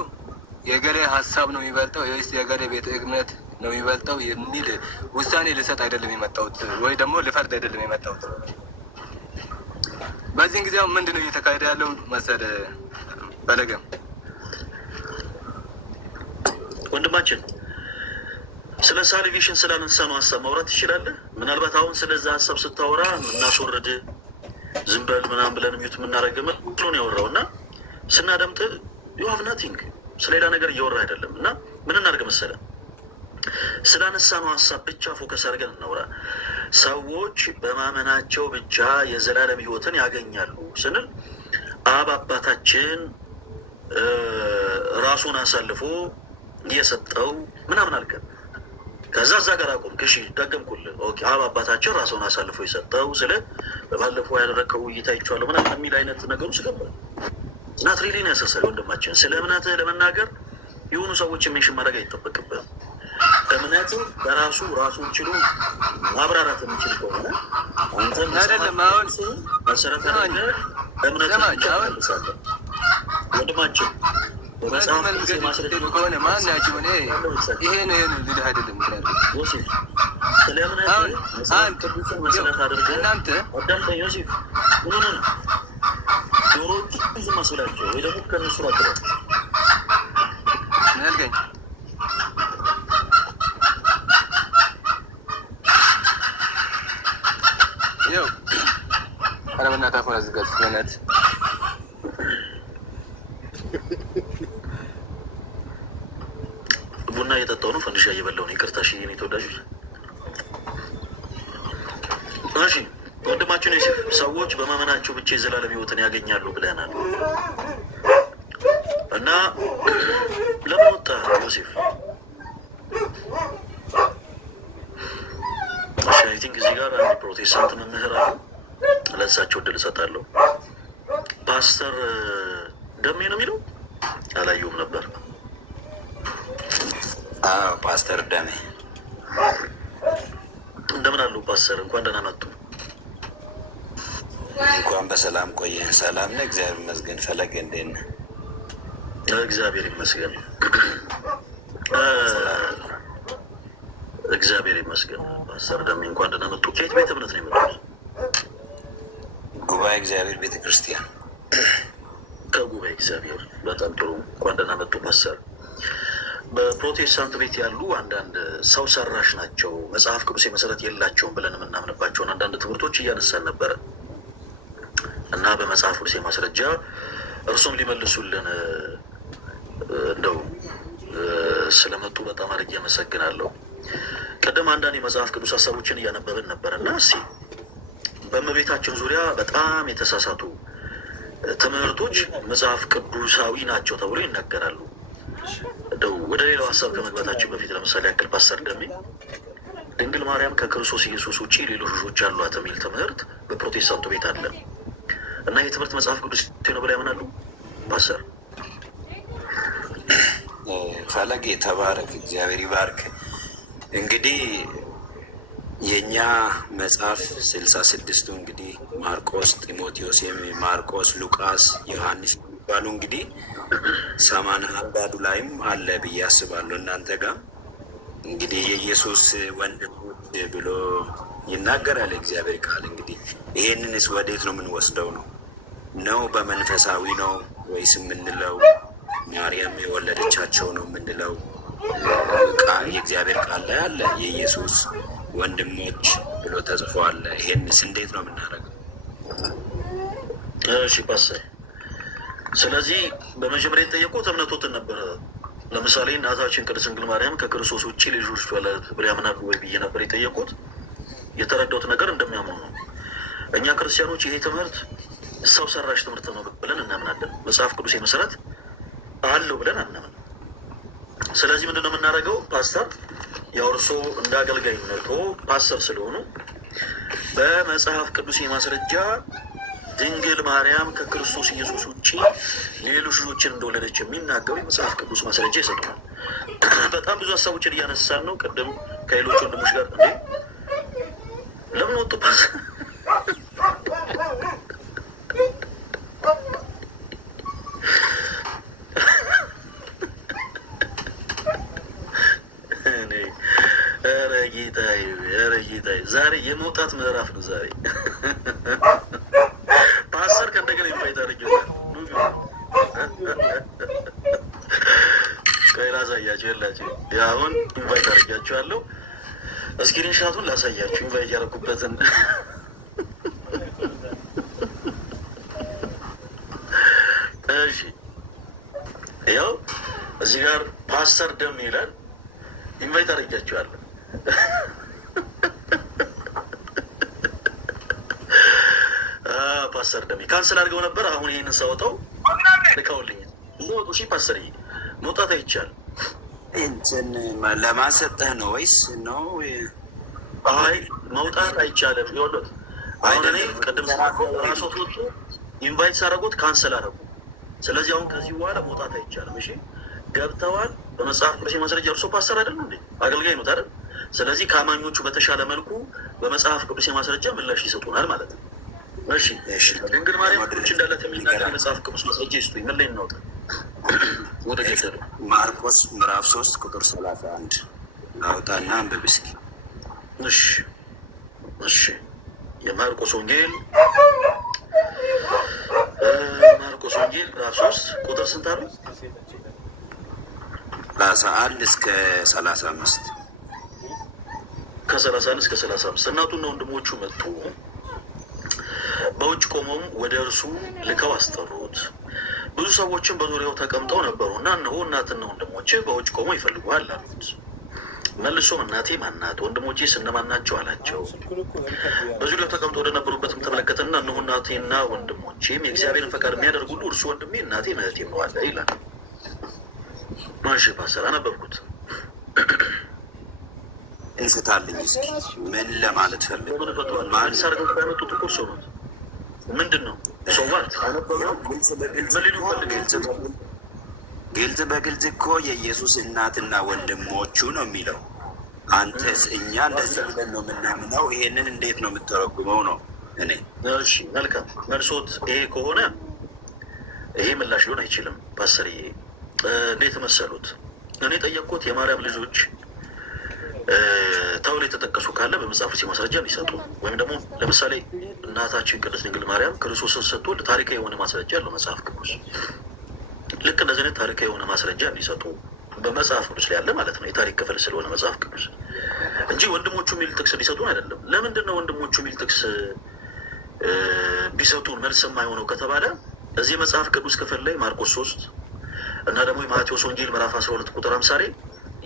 የገሌ ሀሳብ ነው የሚበልጠው ወይስ የገሌ ቤተ እምነት ነው የሚበልጠው የሚል ውሳኔ ልሰጥ አይደለም የመጣሁት፣ ወይ ደግሞ ልፈርድ አይደለም የመጣሁት። በዚህን ጊዜ አሁን ምንድን ነው እየተካሄደ ያለው መሰለህ ፈለገም? ወንድማችን ስለ ሳልቬሽን ስላነሳ ነው ሀሳብ ማውራት ትችላለህ። ምናልባት አሁን ስለዛ ሀሳብ ስታወራ እናስወርድ ዝም በል ምናምን ብለን ሚዩት የምናደርገው ብሎ ነው ያወራው እና ስናደምጥ ዩ ሃቭ ናቲንግ ስለሌላ ነገር እያወራ አይደለም። እና ምን እናድርግ መሰለህ ስላነሳ ነው ሀሳብ ብቻ ፎከስ አድርገን እናውራ። ሰዎች በማመናቸው ብቻ የዘላለም ሕይወትን ያገኛሉ ስንል አብ አባታችን ራሱን አሳልፎ የሰጠው ምናምን አልከን። ከዛ እዛ ጋር አቆምክ። እሺ ደገምኩልህ። ኦኬ አብ አባታችን ራሱን አሳልፎ የሰጠው ስለ ባለፈው ያደረግከው ውይይት አይቼዋለሁ ምናምን የሚል አይነት ነገሩ ስገባ ናት ሪሊ ነው ያሳሰሪ ወንድማችን። ስለ እምነትህ ለመናገር የሆኑ ሰዎች ሜንሽን ማድረግ አይጠበቅብህም። እምነትህ በራሱ ራሱን ችሎ ማብራራት የሚችል ከሆነ አንተም አይደለም አሁን መሰረተ እምነት ወንድማችን በመጽሐፍ ማስረጃ ከሆነ ማን ናቸው? እኔ ይሄን ልልህ አይደለም ዮሴፍ ስለ እምነት መጽሐፍ ቅዱስን መሰረት አድርገህ እናንተ አዳምጠኝ ዮሴፍ ምን ሆነ ዶሮች ዝም አስብላቸው ወይ ደግሞ ከነሱ አድረው ነልገኝ ይኸው ኧረ በእናትህ አፉን አዝጋት በእናትህ ቡና እየጠጣሁ ነው ፈንዲሻ እየበላሁ ነው ይቅርታ እሺ የኔ ተወዳጆች እሺ ወንድማችን ዮሴፍ ሰዎች በማመናቸው ብቻ የዘላለም ሕይወትን ያገኛሉ ብለናል እና ለምን ወጣ ዮሴፍ? አይ ቲንክ እዚህ ጋር አንድ ፕሮቴስታንት መምህር አሉ። ለእሳቸው እድል እሰጣለሁ። ፓስተር ደሜ ነው የሚለው አላየሁም ነበር። ፓስተር ደሜ እንደምን አሉ ፓስተር? እንኳን ደህና መጡ። እንኳን በሰላም ቆየን። ሰላም ነው፣ እግዚአብሔር ይመስገን። ፈለገ እንዴት ነህ? እግዚአብሔር ይመስገን። እግዚአብሔር ይመስገን። ፓስተር ደሜ እንኳን ደህና መጡ። ከየት ቤተ እምነት ነው የመጡት? ጉባኤ እግዚአብሔር ቤተ ክርስቲያን። ከጉባኤ እግዚአብሔር። በጣም ጥሩ። እንኳን ደህና መጡ ፓስተር። በፕሮቴስታንት ቤት ያሉ አንዳንድ ሰው ሰራሽ ናቸው፣ መጽሐፍ ቅዱስ መሰረት የላቸውም ብለን የምናምንባቸውን አንዳንድ ትምህርቶች እያነሳን ነበረ እና በመጽሐፍ ቅዱስ ማስረጃ እርሱም ሊመልሱልን እንደው ስለመጡ በጣም አድርጌ አመሰግናለሁ። ቀደም አንዳንድ የመጽሐፍ ቅዱስ ሀሳቦችን እያነበብን ነበር እና እስኪ በእመቤታችን ዙሪያ በጣም የተሳሳቱ ትምህርቶች መጽሐፍ ቅዱሳዊ ናቸው ተብሎ ይናገራሉ። እንደው ወደ ሌላው ሀሳብ ከመግባታችን በፊት ለምሳሌ ያክል ፓስተር ደሜ ድንግል ማርያም ከክርስቶስ ኢየሱስ ውጭ ሌሎች ልጆች አሏት የሚል ትምህርት በፕሮቴስታንቱ ቤት አለ እና ይህ ትምህርት መጽሐፍ ቅዱስ ነው ብለው ያምናሉ ፓስተር? ፈለጌ ተባረክ፣ እግዚአብሔር ይባርክ። እንግዲህ የእኛ መጽሐፍ 66ቱ እንግዲህ ማርቆስ፣ ጢሞቴዎስ፣ ማርቆስ፣ ሉቃስ፣ ዮሐንስ ባሉ እንግዲህ 81 ላይም አለ ብዬ አስባለሁ። እናንተ ጋር እንግዲህ የኢየሱስ ወንድሞች ብሎ ይናገራል እግዚአብሔር ቃል። እንግዲህ ይሄንንስ ወዴት ነው የምንወስደው? ነው በመንፈሳዊ ነው ወይስ የምንለው ማርያም የወለደቻቸው ነው የምንለው? የእግዚአብሔር ቃል ላይ አለ የኢየሱስ ወንድሞች ብሎ ተጽፏል። ይሄንስ እንዴት ነው የምናደርገው? እሺ ፓስተር፣ ስለዚህ በመጀመሪያ የጠየቁት እምነቶትን ነበረ። ለምሳሌ እናታችን ቅድስት ድንግል ማርያም ከክርስቶስ ውጭ ልጆች ብለው ያምናሉ ወይ ብዬ ነበር የጠየቁት። የተረዳሁት ነገር እንደሚያምኑ ነው። እኛ ክርስቲያኖች ይሄ ትምህርት ሰው ሰራሽ ትምህርት ነው ብለን እናምናለን። መጽሐፍ ቅዱስ መሰረት አለው ብለን አናምን። ስለዚህ ምንድነው የምናደርገው? ፓስተር ያው እርሶ እንደ አገልጋይነቶ ፓስተር ስለሆኑ በመጽሐፍ ቅዱስ ማስረጃ ድንግል ማርያም ከክርስቶስ ኢየሱስ ውጭ ሌሎች ልጆችን እንደወለደች የሚናገሩ የመጽሐፍ ቅዱስ ማስረጃ ይሰጡናል። በጣም ብዙ ሀሳቦችን እያነሳን ነው። ቅድም ከሌሎች ወንድሞች ጋር እንዴ ለምን ወጡ ፓስተር? ጌታዬ ዛሬ የመውጣት ምዕራፍ ነው። ዛሬ ፓስተር ከእንደገና ኢንቫይት አድርጌዋለሁ። ቆይ ላሳያችሁ። የላችሁ አሁን ኢንቫይት አድርጌያችኋለሁ። እስክሪንሻቱን ላሳያችሁ ኢንቫይት ያደረኩበትን። እሺ ያው እዚህ ጋር ፓስተር ደም ይላል። ኢንቫይት አድርጌያችኋለሁ። ፓስተር ደሜ ካንስል አድርገው ነበር። አሁን ይህንን ሳወጣው ልካውልኝ ሞጡ። ሺ ፓስተር መውጣት አይቻልም። እንትን ለማሰጠህ ነው ወይስ ነው? አይ መውጣት አይቻልም። ይኸውልህ አሁን እኔ ቅድም ራሶቶቹ ኢንቫይት ሳደረጉት ካንሰል አደረጉ። ስለዚህ አሁን ከዚህ በኋላ መውጣት አይቻልም። እሺ ገብተዋል። በመጽሐፍ ቅዱስ ማስረጃ እርሶ ፓስተር አይደል እንዴ? አገልጋይ ነው አይደል? ስለዚህ ከአማኞቹ በተሻለ መልኩ በመጽሐፍ ቅዱስ ማስረጃ ምላሽ ይሰጡናል ማለት ነው። እሺ ድንግል ማርያም ቁጭ እንዳላት የሚናገር የመጽሐፍ ቅዱስ ማስረጃ ይስጡኝ። ምን ላይ እናውጣ? ወደ ገደሉ ማርቆስ ምዕራፍ 3 ቁጥር 31 አውጣና አንብብ እስኪ። እሺ የማርቆስ ወንጌል ምዕራፍ 3 ቁጥር ስንት አሉ? 31 እስከ 35 ከ31 እስከ 35 እናቱና ወንድሞቹ መጡ፣ በውጭ ቆመውም ወደ እርሱ ልከው አስጠሩት። ብዙ ሰዎችም በዙሪያው ተቀምጠው ነበሩ እና እነሆ እናትና ወንድሞች በውጭ ቆመው ይፈልጉሃል አሉት። መልሶም እናቴ ማናት? ወንድሞቼስ እነማን ናቸው አላቸው። በዙሪያው ተቀምጠው ወደ ነበሩበትም ተመለከተና እነሆ እናቴና ወንድሞቼም የእግዚአብሔርን ፈቃድ የሚያደርጉ ሁሉ እርሱ ወንድሜ እናቴ እህቴም ነው አለ ይላል። ማሽ ፓስተር አነበብኩት። እንስታልኝ እስኪ ምን ለማለት ፈልግ ማን ሰርገው ያመጡት እኮ ሰው ነው። ምንድን ነው ሰዋት ግልጽ በግልጽ እኮ የኢየሱስ እናትና ወንድሞቹ ነው የሚለው። አንተስ እኛ እንደዚህ ብለን ነው የምናምነው። ይሄንን እንዴት ነው የምተረጉመው ነው እኔ። እሺ መልካም መልሶት ይሄ ከሆነ ይሄ ምላሽ ሊሆን አይችልም። ፓስተር እንዴት መሰሉት? እኔ ጠየቅኩት የማርያም ልጆች ተብሎ የተጠቀሱ ካለ በመጽሐፍ ውስጥ ማስረጃ እንዲሰጡ ወይም ደግሞ ለምሳሌ እናታችን ቅድስት ድንግል ማርያም ክርስቶስን ስትወልድ ታሪካዊ የሆነ ማስረጃ አለው መጽሐፍ ቅዱስ። ልክ እንደዚህ አይነት ታሪካዊ የሆነ ማስረጃ እንዲሰጡ በመጽሐፍ ቅዱስ ላይ ያለ ማለት ነው። የታሪክ ክፍል ስለሆነ መጽሐፍ ቅዱስ እንጂ ወንድሞቹ የሚል ጥቅስ እንዲሰጡን አይደለም። ለምንድን ነው ወንድሞቹ የሚል ጥቅስ ቢሰጡን መልስ የማይሆነው ከተባለ እዚህ መጽሐፍ ቅዱስ ክፍል ላይ ማርቆስ 3 እና ደግሞ የማቴዎስ ወንጌል ምዕራፍ 12 ቁጥር 50 ላይ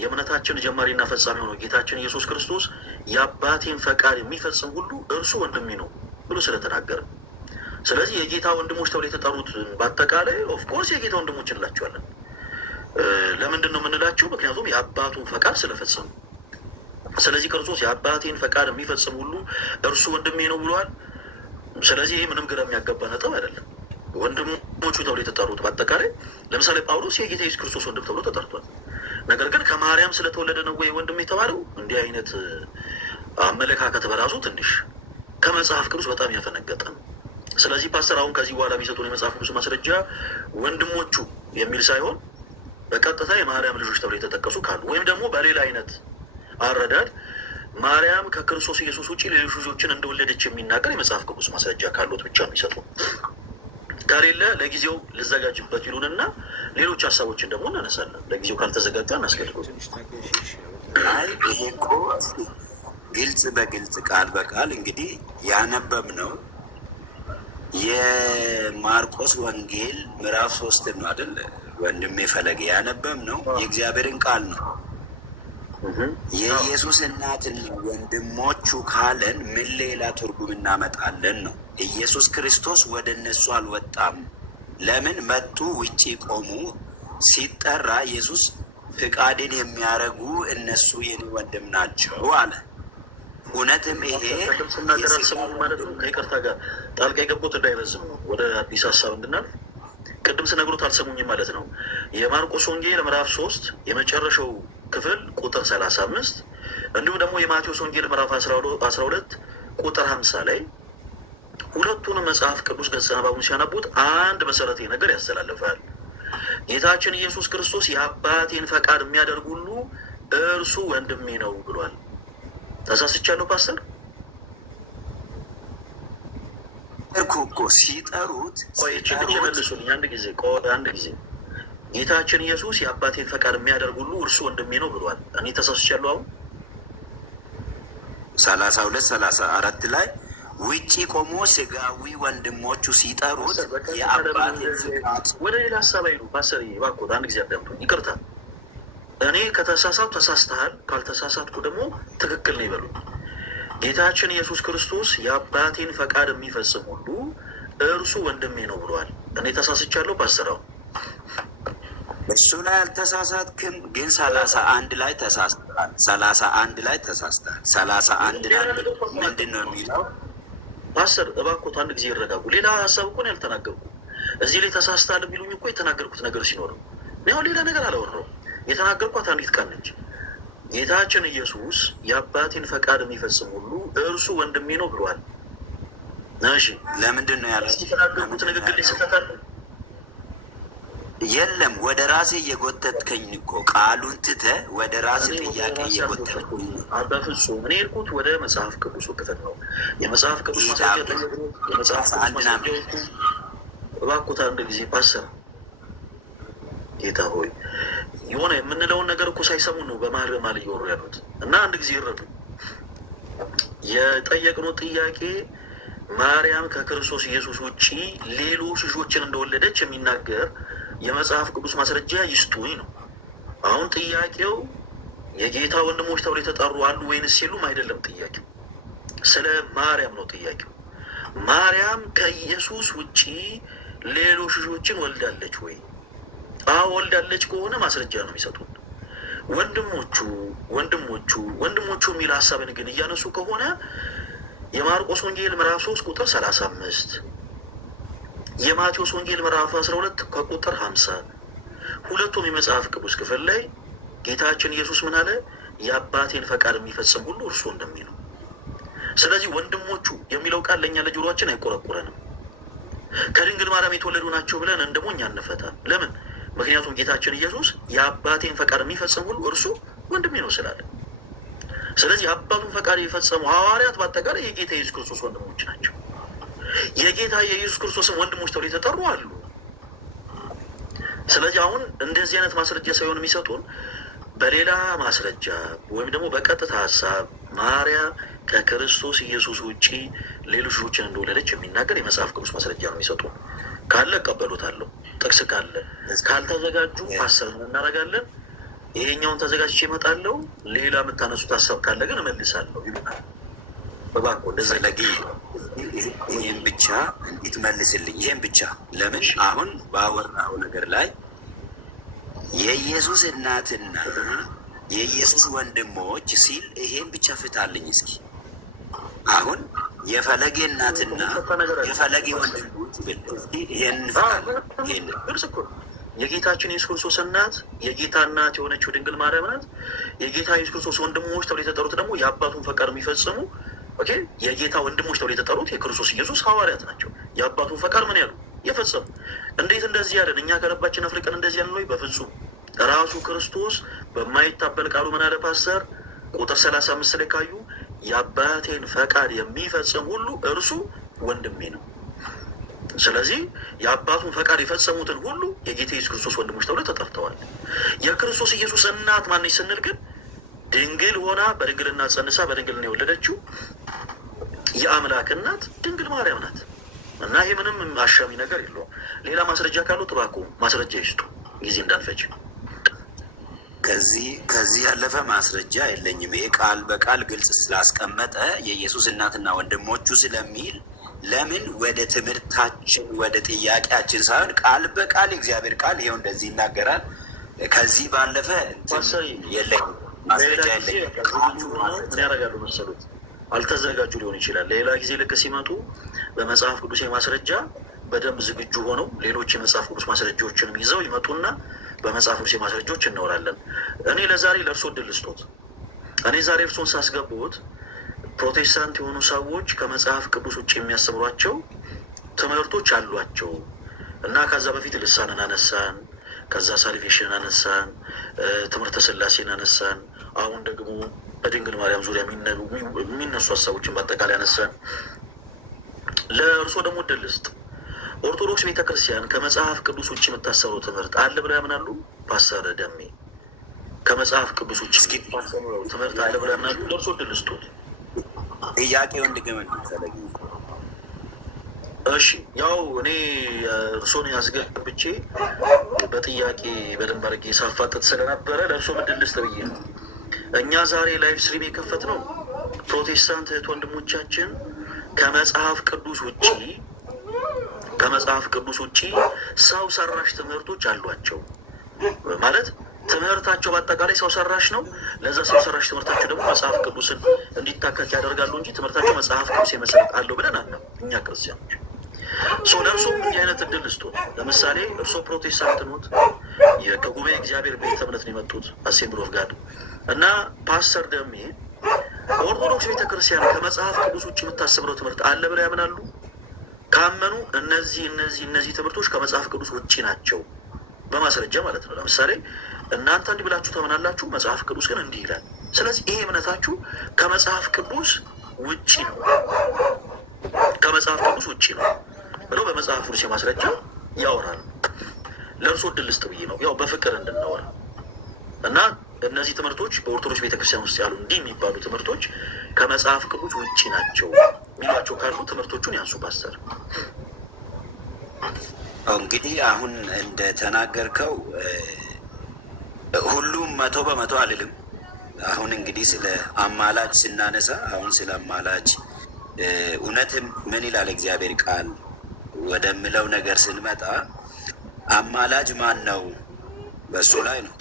የእምነታችን ጀማሪና ፈጻሚ ሆነው ጌታችን ኢየሱስ ክርስቶስ የአባቴን ፈቃድ የሚፈጽም ሁሉ እርሱ ወንድሜ ነው ብሎ ስለተናገረ፣ ስለዚህ የጌታ ወንድሞች ተብሎ የተጠሩት በአጠቃላይ ኦፍኮርስ የጌታ ወንድሞች እንላቸዋለን። ለምንድን ነው የምንላቸው? ምክንያቱም የአባቱን ፈቃድ ስለፈጸሙ። ስለዚህ ክርስቶስ የአባቴን ፈቃድ የሚፈጽም ሁሉ እርሱ ወንድሜ ነው ብሏል። ስለዚህ ይህ ምንም ግራ የሚያገባ ነጥብ አይደለም። ወንድሞቹ ተብሎ የተጠሩት በአጠቃላይ ለምሳሌ ጳውሎስ የጌታ ኢየሱስ ክርስቶስ ወንድም ተብሎ ተጠርቷል። ነገር ግን ከማርያም ስለተወለደ ነው ወይ ወንድም የተባለው? እንዲህ አይነት አመለካከት በራሱ ትንሽ ከመጽሐፍ ቅዱስ በጣም ያፈነገጠ ነው። ስለዚህ ፓስተር አሁን ከዚህ በኋላ የሚሰጡን የመጽሐፍ ቅዱስ ማስረጃ ወንድሞቹ የሚል ሳይሆን በቀጥታ የማርያም ልጆች ተብሎ የተጠቀሱ ካሉ ወይም ደግሞ በሌላ አይነት አረዳድ ማርያም ከክርስቶስ ኢየሱስ ውጭ ሌሎች ልጆችን እንደወለደች የሚናገር የመጽሐፍ ቅዱስ ማስረጃ ካሉት ብቻ ነው የሚሰጡ። ከሌለ ለጊዜው ልዘጋጅበት ይሉንና ሌሎች ሀሳቦችን ደግሞ እናነሳለን። ለጊዜው ካልተዘጋጀ እናስገድዶ። ይሄ እኮ ግልጽ በግልጽ ቃል በቃል እንግዲህ ያነበብ ነው የማርቆስ ወንጌል ምዕራፍ 3 ነው አይደል? ወንድሜ ፈለገ ያነበብ ነው የእግዚአብሔርን ቃል ነው። የኢየሱስ እናትና ወንድሞቹ ካለን ምን ሌላ ትርጉም እናመጣለን ነው? ኢየሱስ ክርስቶስ ወደ እነሱ አልወጣም። ለምን መጡ? ውጪ ቆሙ። ሲጠራ ኢየሱስ ፍቃድን የሚያደርጉ እነሱ የኔ ወንድም ናቸው አለ። እውነትም ይሄ ማለት ነው። ከይቅርታ ጋር ጣልቃ የገቡት እንዳይረዝም ነው ወደ አዲስ ሀሳብ እንድናል። ቅድም ስነግሮት አልሰሙኝም ማለት ነው። የማርቆስ ወንጌል ምዕራፍ 3 የመጨረሻው ክፍል ቁጥር 35 እንዲሁም ደግሞ የማቴዎስ ወንጌል ምዕራፍ 12 ቁጥር 50 ላይ ሁለቱንም መጽሐፍ ቅዱስ ገጸ ንባቡን ሲያነቡት አንድ መሰረታዊ ነገር ያስተላልፋል። ጌታችን ኢየሱስ ክርስቶስ የአባቴን ፈቃድ የሚያደርግ ሁሉ እርሱ ወንድሜ ነው ብሏል። ተሳስቻለሁ ፓስተር? እኮ ሲጠሩት መልሱልኝ አንድ ጊዜ ጌታችን ኢየሱስ የአባቴን ፈቃድ የሚያደርግ ሁሉ እርሱ ወንድሜ ነው ብሏል። እኔ ተሳስቻለሁ? አሁን 32-34 ላይ ውጪ ቆሞ ስጋዊ ወንድሞቹ ሲጠሩት የአባቴን ፈቃድ ወደ ሌላ ሀሳብ አይሉ። ፓስተር እባክዎት አንድ ጊዜ አዳምጡ። ይቅርታ እኔ ከተሳሳትኩ ተሳስተሃል፣ ካልተሳሳትኩ ደግሞ ትክክል ነው ይበሉ። ጌታችን ኢየሱስ ክርስቶስ የአባቴን ፈቃድ የሚፈጽም ሁሉ እርሱ ወንድሜ ነው ብሏል። እኔ ተሳስቻለሁ ፓስተር? እሱ ላይ አልተሳሳትክም፣ ግን 31 ላይ ተሳስተሃል። 31 ላይ ተሳስተሃል። 31 ላይ ምንድን ነው የሚለው? ፓስተር እባክዎት አንድ ጊዜ ይረጋጉ። ሌላ ሀሳብ እኮ ነው ያልተናገርኩ። እዚህ ላይ ተሳስተሃል ቢሉኝ እኮ የተናገርኩት ነገር ሲኖር ነው። ያው ሌላ ነገር አላወራሁም። የተናገርኳት አንዲት ቃል ነች። ጌታችን ኢየሱስ የአባቴን ፈቃድ የሚፈጽም ሁሉ እርሱ ወንድሜ ነው ብሏል። እሺ ለምንድን ነው ያለው? የተናገርኩት ንግግር ላይ ስህተት አለ? የለም። ወደ ራሴ እየጎተትከኝ እኮ ቃሉን ትተህ ወደ ራሴ ጥያቄ እየጎተትከኝ። በፍጹም እኔ የሄድኩት ወደ መጽሐፍ ቅዱስ ክፍል ነው። የመጽሐፍ ቅዱስ ማስረጃ የመጽሐፍ ቅዱስ ማስረጃዎቹ እባክዎት አንድ ጊዜ ፓስተር ጌታ ሆይ የሆነ የምንለውን ነገር እኮ ሳይሰሙን ነው በመሀል በመሀል እየወሩ ያሉት እና አንድ ጊዜ ይረዱ። የጠየቅነው ጥያቄ ማርያም ከክርስቶስ ኢየሱስ ውጪ ሌሎች ልጆችን እንደወለደች የሚናገር የመጽሐፍ ቅዱስ ማስረጃ ይስጡኝ ነው። አሁን ጥያቄው የጌታ ወንድሞች ተብሎ የተጠሩ አሉ ወይንስ የሉም አይደለም። ጥያቄው ስለ ማርያም ነው። ጥያቄው ማርያም ከኢየሱስ ውጪ ሌሎች ልጆችን ወልዳለች ወይ? አዎ ወልዳለች ከሆነ ማስረጃ ነው የሚሰጡን። ወንድሞቹ የሚል ሀሳብን ግን እያነሱ ከሆነ የማርቆስ ወንጌል ምዕራፍ 3 ቁጥር 35 የማቴዎስ ወንጌል ምዕራፍ 12 ከቁጥር 50 ሁለቱም የመጽሐፍ ቅዱስ ክፍል ላይ ጌታችን ኢየሱስ ምን አለ? የአባቴን ፈቃድ የሚፈጽም ሁሉ እርሱ እንደሚለው። ስለዚህ ወንድሞቹ የሚለው ቃል ለእኛ ለጆሮአችን አይቆረቁረንም። ከድንግል ማርያም የተወለዱ ናቸው ብለን እንደሞ እኛ አንፈታም። ለምን? ምክንያቱም ጌታችን ኢየሱስ የአባቴን ፈቃድ የሚፈጽም ሁሉ እርሱ ወንድሜ ነው ስላለ። ስለዚህ የአባቱን ፈቃድ የፈጸሙ ሐዋርያት በአጠቃላይ የጌታ ኢየሱስ ክርስቶስ ወንድሞች ናቸው። የጌታ የኢየሱስ ክርስቶስን ወንድሞች ተብሎ የተጠሩ አሉ። ስለዚህ አሁን እንደዚህ አይነት ማስረጃ ሳይሆን የሚሰጡን በሌላ ማስረጃ ወይም ደግሞ በቀጥታ ሀሳብ ማርያም ከክርስቶስ ኢየሱስ ውጪ ሌሎች ልጆችን እንደወለደች የሚናገር የመጽሐፍ ቅዱስ ማስረጃ ነው የሚሰጡን። ካለ እቀበሉታለሁ። ጥቅስ ካለ ካልተዘጋጁ ሀሳብ እናደርጋለን። ይሄኛውን ተዘጋጅቼ እመጣለሁ። ሌላ የምታነሱት ሀሳብ ካለ ግን እመልሳለሁ ይሉናል። በባኮ እንደዛ ይህን ብቻ እንድትመልስልኝ፣ ይህን ብቻ። ለምን አሁን ባወራው ነገር ላይ የኢየሱስ እናትና የኢየሱስ ወንድሞች ሲል ይሄን ብቻ ፍታልኝ እስኪ። አሁን የፈለጌ እናትና የፈለጌ ወንድሞች ብል ይሄን ፍታልኝ። የጌታችን ኢየሱስ ክርስቶስ እናት የጌታ እናት የሆነችው ድንግል ማርያም ናት። የጌታ ኢየሱስ ክርስቶስ ወንድሞች ተብሎ የተጠሩት ደግሞ የአባቱን ፈቃድ የሚፈጽሙ የጌታ ወንድሞች ተብሎ የተጠሩት የክርስቶስ ኢየሱስ ሐዋርያት ናቸው። የአባቱን ፈቃድ ምን ያሉ የፈጸሙ። እንዴት እንደዚህ ያለን? እኛ ከልባችን አፍልቀን እንደዚህ ያለን ወይ? በፍጹም። ራሱ ክርስቶስ በማይታበል ቃሉ ምን አለ ፓስተር? ቁጥር 35 ላይ ካዩ የአባቴን ፈቃድ የሚፈጽም ሁሉ እርሱ ወንድሜ ነው። ስለዚህ የአባቱን ፈቃድ የፈጸሙትን ሁሉ የጌታ ኢየሱስ ክርስቶስ ወንድሞች ተብሎ ተጠርተዋል። የክርስቶስ ኢየሱስ እናት ማነች ስንል ግን ድንግል ሆና በድንግልና ጸንሳ በድንግልና የወለደችው የአምላክ እናት ድንግል ማርያም ናት። እና ይሄ ምንም አሻሚ ነገር የለውም። ሌላ ማስረጃ ካለው ጥባቁ ማስረጃ ይስጡ፣ ጊዜ እንዳልፈጅ። ከዚህ ያለፈ ማስረጃ የለኝም። ይሄ ቃል በቃል ግልጽ ስላስቀመጠ የኢየሱስ እናትና ወንድሞቹ ስለሚል ለምን ወደ ትምህርታችን ወደ ጥያቄያችን ሳይሆን ቃል በቃል የእግዚአብሔር ቃል ይሄው እንደዚህ ይናገራል። ከዚህ ባለፈ የለኝም ማስረጃ የለኝም። ምን ያደርጋሉ መሰሉት? አልተዘጋጁ ሊሆን ይችላል። ሌላ ጊዜ ልክ ሲመጡ በመጽሐፍ ቅዱስ ማስረጃ በደንብ ዝግጁ ሆነው ሌሎች የመጽሐፍ ቅዱስ ማስረጃዎችንም ይዘው ይመጡና በመጽሐፍ ቅዱስ ማስረጃዎች እናወራለን። እኔ ለዛሬ ለእርሶ እድል ልስጦት። እኔ ዛሬ እርሶን ሳስገቡት ፕሮቴስታንት የሆኑ ሰዎች ከመጽሐፍ ቅዱስ ውጭ የሚያስተምሯቸው ትምህርቶች አሏቸው እና ከዛ በፊት ልሳንን አነሳን፣ ከዛ ሳልቬሽንን አነሳን፣ ትምህርተ ስላሴን አነሳን። አሁን ደግሞ በድንግል ማርያም ዙሪያ የሚነሱ ሀሳቦችን በአጠቃላይ አነሳን። ለእርሶ ደግሞ እድል ልስጥ። ኦርቶዶክስ ቤተክርስቲያን ከመጽሐፍ ቅዱስ ውጭ የምታሰበው ትምህርት አለ ብለው ያምናሉ? ፓስተር ደሜ ከመጽሐፍ ቅዱስ ውጭ ትምህርት አለ ብለው ያምናሉ? ለእርሶ እድል ልስጦት። ጥያቄውን ድገመን። እሺ፣ ያው እኔ እርሶን ያስገብቼ በጥያቄ በደንብ አድርጌ ሳፋጠጥ ስለነበረ ለእርሶ እድል ልስጥ ብዬ ነው። እኛ ዛሬ ላይቭ ስትሪም የከፈት ነው ፕሮቴስታንት እህት ወንድሞቻችን ከመጽሐፍ ቅዱስ ውጪ ሰው ሰራሽ ትምህርቶች አሏቸው። ማለት ትምህርታቸው በአጠቃላይ ሰው ሰራሽ ነው። ለዛ ሰው ሰራሽ ትምህርታቸው ደግሞ መጽሐፍ ቅዱስን እንዲታከክ ያደርጋሉ እንጂ ትምህርታቸው መጽሐፍ ቅዱስ የመሰረት አለው ብለን አናም እኛ ክርስቲያኖች። ለእርሶም እንዲህ አይነት እድል ስጡ። ለምሳሌ እርሶ ፕሮቴስታንት ኖት፣ ከጉባኤ እግዚአብሔር ቤተ እምነት ነው የመጡት አሴምብሊ ኦፍ ጋድ እና ፓስተር ደሜ ኦርቶዶክስ ቤተክርስቲያን ከመጽሐፍ ቅዱስ ውጭ የምታስብለው ትምህርት አለ ብለው ያምናሉ? ካመኑ እነዚህ ትምህርቶች ከመጽሐፍ ቅዱስ ውጭ ናቸው በማስረጃ ማለት ነው። ለምሳሌ እናንተ እንዲህ ብላችሁ ታምናላችሁ፣ መጽሐፍ ቅዱስ ግን እንዲህ ይላል። ስለዚህ ይሄ እምነታችሁ ከመጽሐፍ ቅዱስ ውጭ ነው፣ ከመጽሐፍ ቅዱስ ውጭ ነው ብለው በመጽሐፍ ቅዱስ የማስረጃ ያወራል። ለእርሶ እድል ልስጥ ብዬ ነው፣ ያው በፍቅር እንድናወራ እና እነዚህ ትምህርቶች በኦርቶዶክስ ቤተክርስቲያን ውስጥ ያሉ እንዲህ የሚባሉ ትምህርቶች ከመጽሐፍ ቅዱስ ውጭ ናቸው የሚሏቸው ካሉ ትምህርቶቹን ያንሱ ፓስተር። እንግዲህ አሁን እንደተናገርከው ሁሉም 100% አልልም። አሁን እንግዲህ ስለ አማላጅ ስናነሳ አሁን ስለ አማላጅ እውነትም ምን ይላል እግዚአብሔር ቃል ወደምለው ነገር ስንመጣ አማላጅ ማን ነው? በእሱ ላይ ነው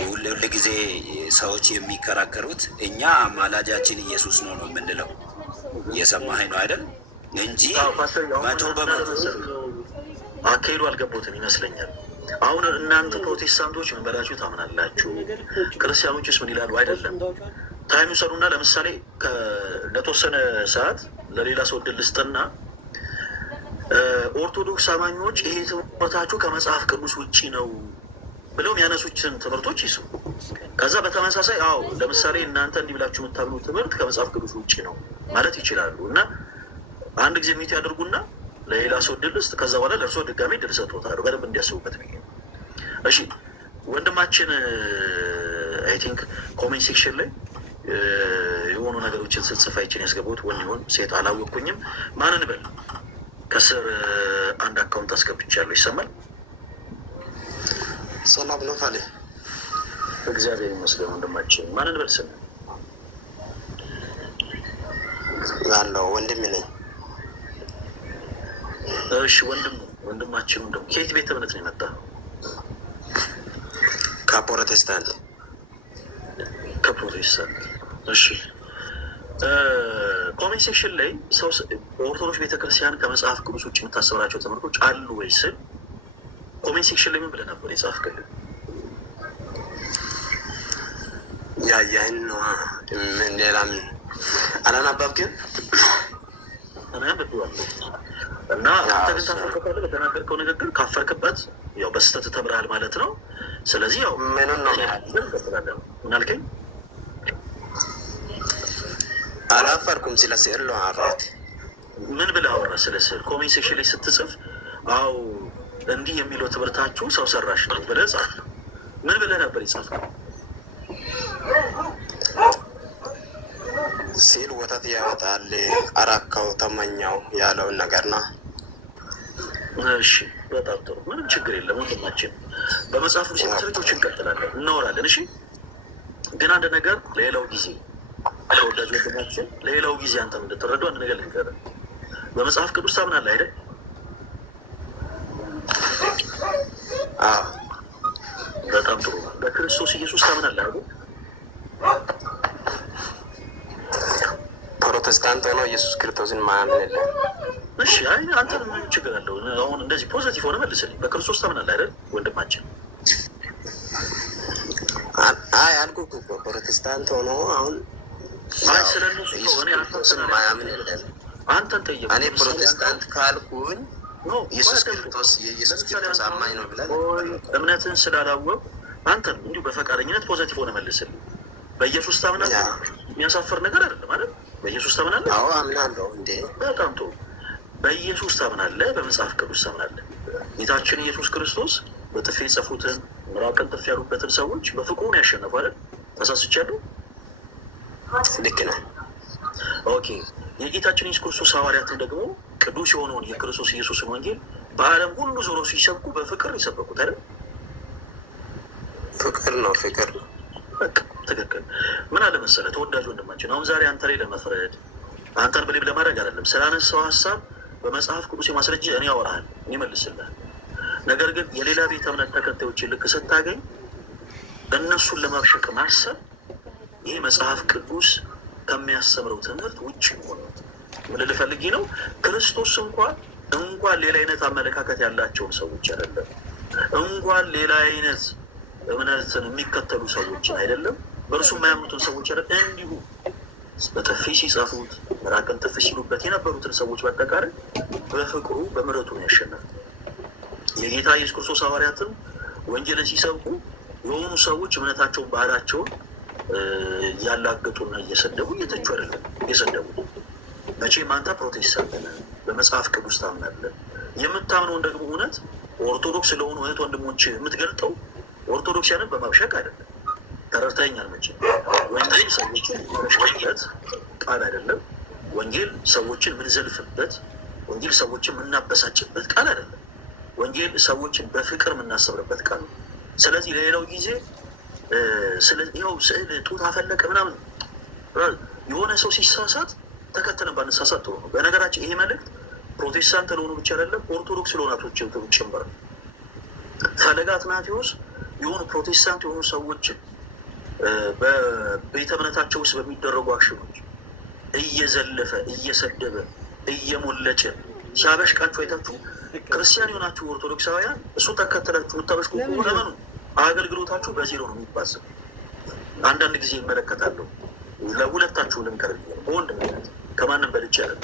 ሁል ጊዜ ሰዎች የሚከራከሩት። እኛ አማላጃችን ኢየሱስ ነው ነው የምንለው። እየሰማኸኝ ነው አይደል? እንጂ 100% አካሄዱ አልገቦትም ይመስለኛል። አሁን እናንተ ፕሮቴስታንቶች ምን በላችሁ ታምናላችሁ? ክርስቲያኖችስ ምን ይላሉ? አይደለም ታይም ሰሩና ለምሳሌ ለተወሰነ ሰዓት ለሌላ ሰው እድል ልስጥና ኦርቶዶክስ አማኞች ይሄ ትምህርታችሁ ከመጽሐፍ ቅዱስ ውጭ ነው ብለው የሚያነሱትን ትምህርቶች ይሱ። ከዛ በተመሳሳይ ለምሳሌ እናንተ እንዲህ ብላችሁ የምታምኑ ትምህርት ከመጽሐፍ ቅዱስ ውጭ ነው ማለት ይችላሉ። እና አንድ ጊዜ ሚት ያደርጉና ለሌላ ሰው እድል ልስጥ፣ ከዛ በኋላ ለእርሶ ድጋሜ እድል ሰጥቶታል በደንብ እንዲያስቡበት ብዬ ነው። እሺ ወንድማችን አይ ቲንክ ኮሜንት ሴክሽን ላይ የሆኑ ነገሮችን ስትጽፍ አይችን ያስገቡት ወንድ ይሆን ሴት አላወቅኩኝም። ማንን በል ከስር አንድ አካውንት አስገብቻለሁ። ይሰማል? ሰላም ነው ፋሌ? እግዚአብሔር ይመስገን ወንድማችን። ማንን በል ስም? አለው ወንድም ነኝ። እሺ ወንድማችን ወንድም ከየት ቤተ እምነት ነው የመጣ? ከፕሮቴስታንት። ከፕሮቴስታንት። እሺ ኮሜንት ሴክሽን ላይ ሰው በኦርቶዶክስ ቤተክርስቲያን ከመጽሐፍ ቅዱስ ውጭ የምታስበራቸው ትምህርቶች አሉ ወይ ስል ኮሜንት ሴክሽን ላይ ምን ብለህ ነበር የጻፍክልኝ? ያያይን ነው ምን ሌላ ምን አላናባብክም? እኔ አንብቤዋለሁ እና አንተ ግን ታፈርክበት በተናገርከው ንግግር ካፈርክበት ያው በስተት ተብረሃል ማለት ነው። ስለዚህ ያው ምን ነው ምን አልከኝ? አላፈርኩም። ስለ ስዕል ነው አወራሁት። ምን ብለህ አወራ ስለ ስዕል? ኮሜንት ሴክሽን ላይ ስትጽፍ እንዲህ የሚለው ትምህርታችሁ ሰው ሰራሽ ነው ብለህ ጻፍ። ምን ብለህ ነበር የጻፍከው? ሲል ወተት ያወጣል አራካው ተመኛው ያለውን ነገር ነው። እሺ በጣም ጥሩ፣ ምንም ችግር የለም ወንድማችን። በመጽሐፍ ቅዱስ መሰረቶች እንቀጥላለን፣ እናወራለን። እሺ ግን አንድ ነገር ለሌላው ጊዜ ተወዳጅ ወንድማችን፣ ለሌላው ጊዜ አንተም እንድትረዱ አንድ ነገር ልንገርህ። በመጽሐፍ ቅዱስ ታምናለህ አይደል? በጣም ጥሩ። በክርስቶስ ኢየሱስ ታምናለህ አይደል? ፕሮቴስታንት ሆኖ ኢየሱስ ክርስቶስን ማያምን የለም። እሺ አይ አንተ ምን ችግር አለው? አሁን እንደዚህ ፖዘቲቭ ሆነ መልስልኝ። በክርስቶስ ታምናለህ አይደል ወንድማችን? አይ አልኩህ እኮ ፕሮቴስታንት ሆኖ አሁን አይ ስለነሱ እኔ ማያምን የለም። አንተን ጠየቁ። እኔ ፕሮቴስታንት ካልኩኝ ኢየሱስ ክርስቶስ የኢየሱስ ክርስቶስ አማኝ ነው ብለን እምነትን ስላላወቅ አንተን እንዲሁ በፈቃደኝነት ፖዘቲቭ ሆነ መልስልኝ። በኢየሱስ ታምናለህ? የሚያሳፍር ነገር አይደለም አይደል? በኢየሱስ ታምናለህ? አዎ አምናለሁ። እንዴ በጣም ጥሩ። በኢየሱስ ታምናለህ? በመጽሐፍ ቅዱስ ታምናለህ? ጌታችን ኢየሱስ ክርስቶስ በጥፊ የጸፉትን ምራቅን ጥፊ ያሉበትን ሰዎች በፍቅሩን ያሸነፉ አይደል? ተሳስቻለሁ? ልክ ነህ። ኦኬ። የጌታችን ኢየሱስ ክርስቶስ ሐዋርያትን ደግሞ ቅዱስ የሆነውን የክርስቶስ ኢየሱስን ወንጌል በዓለም ሁሉ ዞሮ ሲሰብኩ በፍቅር የሰበኩት አይደል? ፍቅር ነው፣ ፍቅር ነው። በቃ ትክክል። ምን አለ መሰለህ ተወዳጅ ወንድማችን፣ አሁን ዛሬ አንተ ላይ ለመፍረድ አንተን በሌብ ለማድረግ አይደለም። ስላነሳው ሀሳብ በመጽሐፍ ቅዱስ የማስረጃ እኔ ያወራሃል፣ እኔ መልስልሃል። ነገር ግን የሌላ ቤተ እምነት ተከታዮችን ልክ ስታገኝ እነሱን ለማብሸቅ ማሰብ ይህ መጽሐፍ ቅዱስ ከሚያስተምረው ትምህርት ውጭ ሆነ። ምን ልፈልጊ ነው? ክርስቶስ እንኳን ሌላ አይነት አመለካከት ያላቸውን ሰዎች አይደለም፣ እንኳን ሌላ አይነት እምነትን የሚከተሉ ሰዎችን አይደለም፣ በእርሱ የማያምኑትን ሰዎች አይደለም፣ እንዲሁ በጥፊ ሲጸፉት ራቅን ጥፍ ሲሉበት የነበሩትን ሰዎች በአጠቃላይ በፍቅሩ በምሕረቱ ነው ያሸነፈ። የጌታ ኢየሱስ ክርስቶስ ሐዋርያትም ወንጌልን ሲሰብኩ የሆኑ ሰዎች እምነታቸውን ባህላቸውን እያላገጡና እየሰደቡ እየተቹ አይደለም እየሰደቡ። መቼም አንተ ፕሮቴስታንት ነህ፣ በመጽሐፍ ቅዱስ ታምናለህ። የምታምነውን ደግሞ እውነት ኦርቶዶክስ ለሆኑ እህት ወንድሞች የምትገልጠው ኦርቶዶክሲያንን በማብሸቅ አይደለም። ተረድተኸኛል? መቼም ወንጌል ሰዎችን የምንሸቅበት ቃል አይደለም። ወንጌል ሰዎችን የምንዘልፍበት፣ ወንጌል ሰዎችን የምናበሳጭበት ቃል አይደለም። ወንጌል ሰዎችን በፍቅር የምናሰብርበት ቃል ነው። ስለዚህ ለሌላው ጊዜ ይኸው ስዕል ጡት አፈለቀ ምናምን የሆነ ሰው ሲሳሳት ተከተለን ባነሳሳት ጥሩ ነው። በነገራችን ይሄ መልእክት ፕሮቴስታንት ለሆኑ ብቻ አይደለም፣ ኦርቶዶክስ ለሆናቶች ጭምር ነው። ፈለገ አትናቴዎስ የሆኑ ፕሮቴስታንት የሆኑ ሰዎችን በቤተ እምነታቸው ውስጥ በሚደረጉ አክሽኖች እየዘለፈ እየሰደበ እየሞለጨ ሲያበሽቃችሁ አይታችሁ ክርስቲያን የሆናችሁ ኦርቶዶክሳውያን እሱ ተከተላችሁ የምታበሽቁ ከሆነ ለመኑ አገልግሎታችሁ በዜሮ ነው የሚባሰው። አንዳንድ ጊዜ ይመለከታለሁ። ለሁለታችሁ ልንቀርብ በወንድምነት ከማንም በልጭ ያለ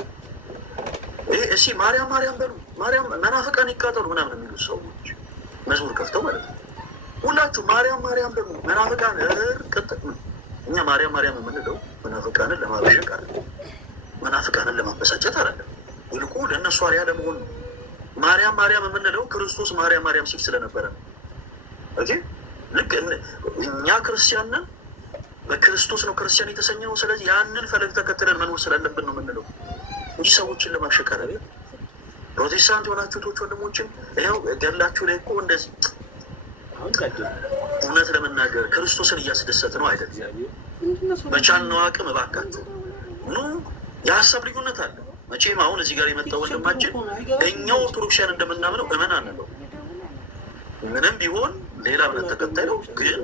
ይሄ እሺ ማርያም በሉ ማርያም መናፍቃን ይቃጠሉ ምናምን የሚሉ ሰዎች መዝሙር ከፍተው ማለት ነው። ሁላችሁ ማርያም በሉ መናፍቃን እርቅጥ። እኛ ማርያም የምንለው መናፍቃንን ለማበሸቅ አይደለም፣ መናፍቃንን ለማበሳጨት አይደለም። ይልቁ ለእነሱ አርያ ለመሆን ነው። ማርያም የምንለው ክርስቶስ ማርያም ሲል ስለነበረ ነው። ልክ እኛ ክርስቲያን ነን፣ በክርስቶስ ነው ክርስቲያን የተሰኘው። ስለዚህ ያንን ፈለግ ተከትለን መኖር ስላለብን ነው የምንለው እንጂ ሰዎችን ለማብሸቅ አይደለም። ፕሮቴስታንት የሆናችሁ ቶች ወንድሞችን ይኸው ገድላችሁ ላይ እኮ እንደዚህ እውነት ለመናገር ክርስቶስን እያስደሰት ነው አይደለም። በቻልነው አቅም እባካችሁ ኑ። የሀሳብ ልዩነት አለ መቼም። አሁን እዚህ ጋር የመጣው ወንድማችን እኛ ኦርቶዶክሲያን እንደምናምነው እመን አንለው። ምንም ቢሆን ሌላ እምነት ተከታይ ነው። ግን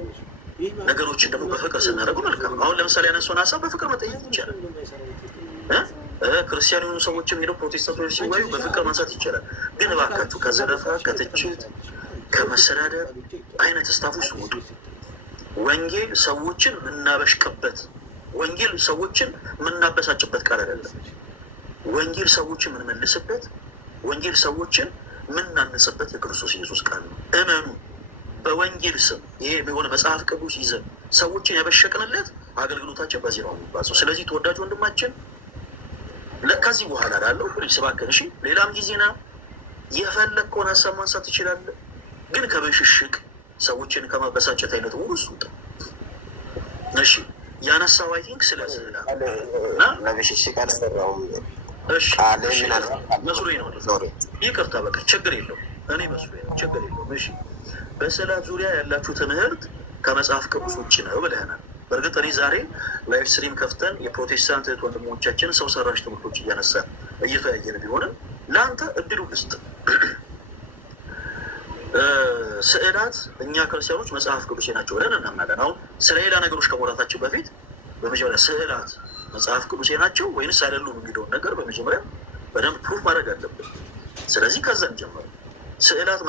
ነገሮችን ደግሞ በፍቅር ስናደርጉ መልካም ነው። አሁን ለምሳሌ ያነሱን ሀሳብ በፍቅር መጠየቅ ይቻላል። ክርስቲያን የሆኑ ሰዎችም ሄደው ፕሮቴስታንቶች ሲወያዩ በፍቅር ማንሳት ይቻላል። ግን እባካችሁ ከዘረፋ፣ ከትችት፣ ከመሰዳደር አይነት ስታፎች ውጡ። ወንጌል ሰዎችን የምናበሽቅበት፣ ወንጌል ሰዎችን የምናበሳጭበት ቃል አይደለም። ወንጌል ሰዎችን የምንመልስበት፣ ወንጌል ሰዎችን የምናንጽበት የክርስቶስ ኢየሱስ ቃል ነው። እመኑ። በወንጌል ስም ይሄ የሆነ መጽሐፍ ቅዱስ ይዘን ሰዎችን ያበሸቅንለት አገልግሎታችን በዚህ ነው የሚባለው። ስለዚህ ተወዳጅ ወንድማችን ከዚህ በኋላ ላለው ፖሊስ እባክህ እሺ፣ ሌላም ጊዜና የፈለግከውን ሀሳብ ማንሳት ትችላለህ። ግን ከበሽሽቅ ሰዎችን ከማበሳጨት አይነት ውስጥ ውጣ። እሺ ያነሳው አይ ቲንክ ስለዚህ እና ለበሽሽቅ አልሰራሁም። እሺ መስሎኝ ነው። ይቅርታ በቃ ችግር የለውም። እኔ መስሎኝ ነው፣ ችግር የለውም። እሺ በሰላት ዙሪያ ያላችሁ ትምህርት ከመጽሐፍ ቅዱስ ውጭ ነው ብለህናል። በእርግጥ እኔ ዛሬ ላይቭ ስትሪም ከፍተን የፕሮቴስታንት እህት ወንድሞቻችን ሰው ሰራሽ ትምህርቶች እያነሳን እየተያየን ቢሆንም ለአንተ እድሉ ልስጥ። ስዕላት እኛ ክርስቲያኖች መጽሐፍ ቅዱሴ ናቸው ብለን እናምናለን። አሁን ስለ ሌላ ነገሮች ከመውራታችን በፊት በመጀመሪያ ስዕላት መጽሐፍ ቅዱሴ ናቸው ወይንስ አይደሉም የሚለውን ነገር በመጀመሪያ በደንብ ፕሩፍ ማድረግ አለብን። ስለዚህ ከዛ እንጀምር። ስዕላት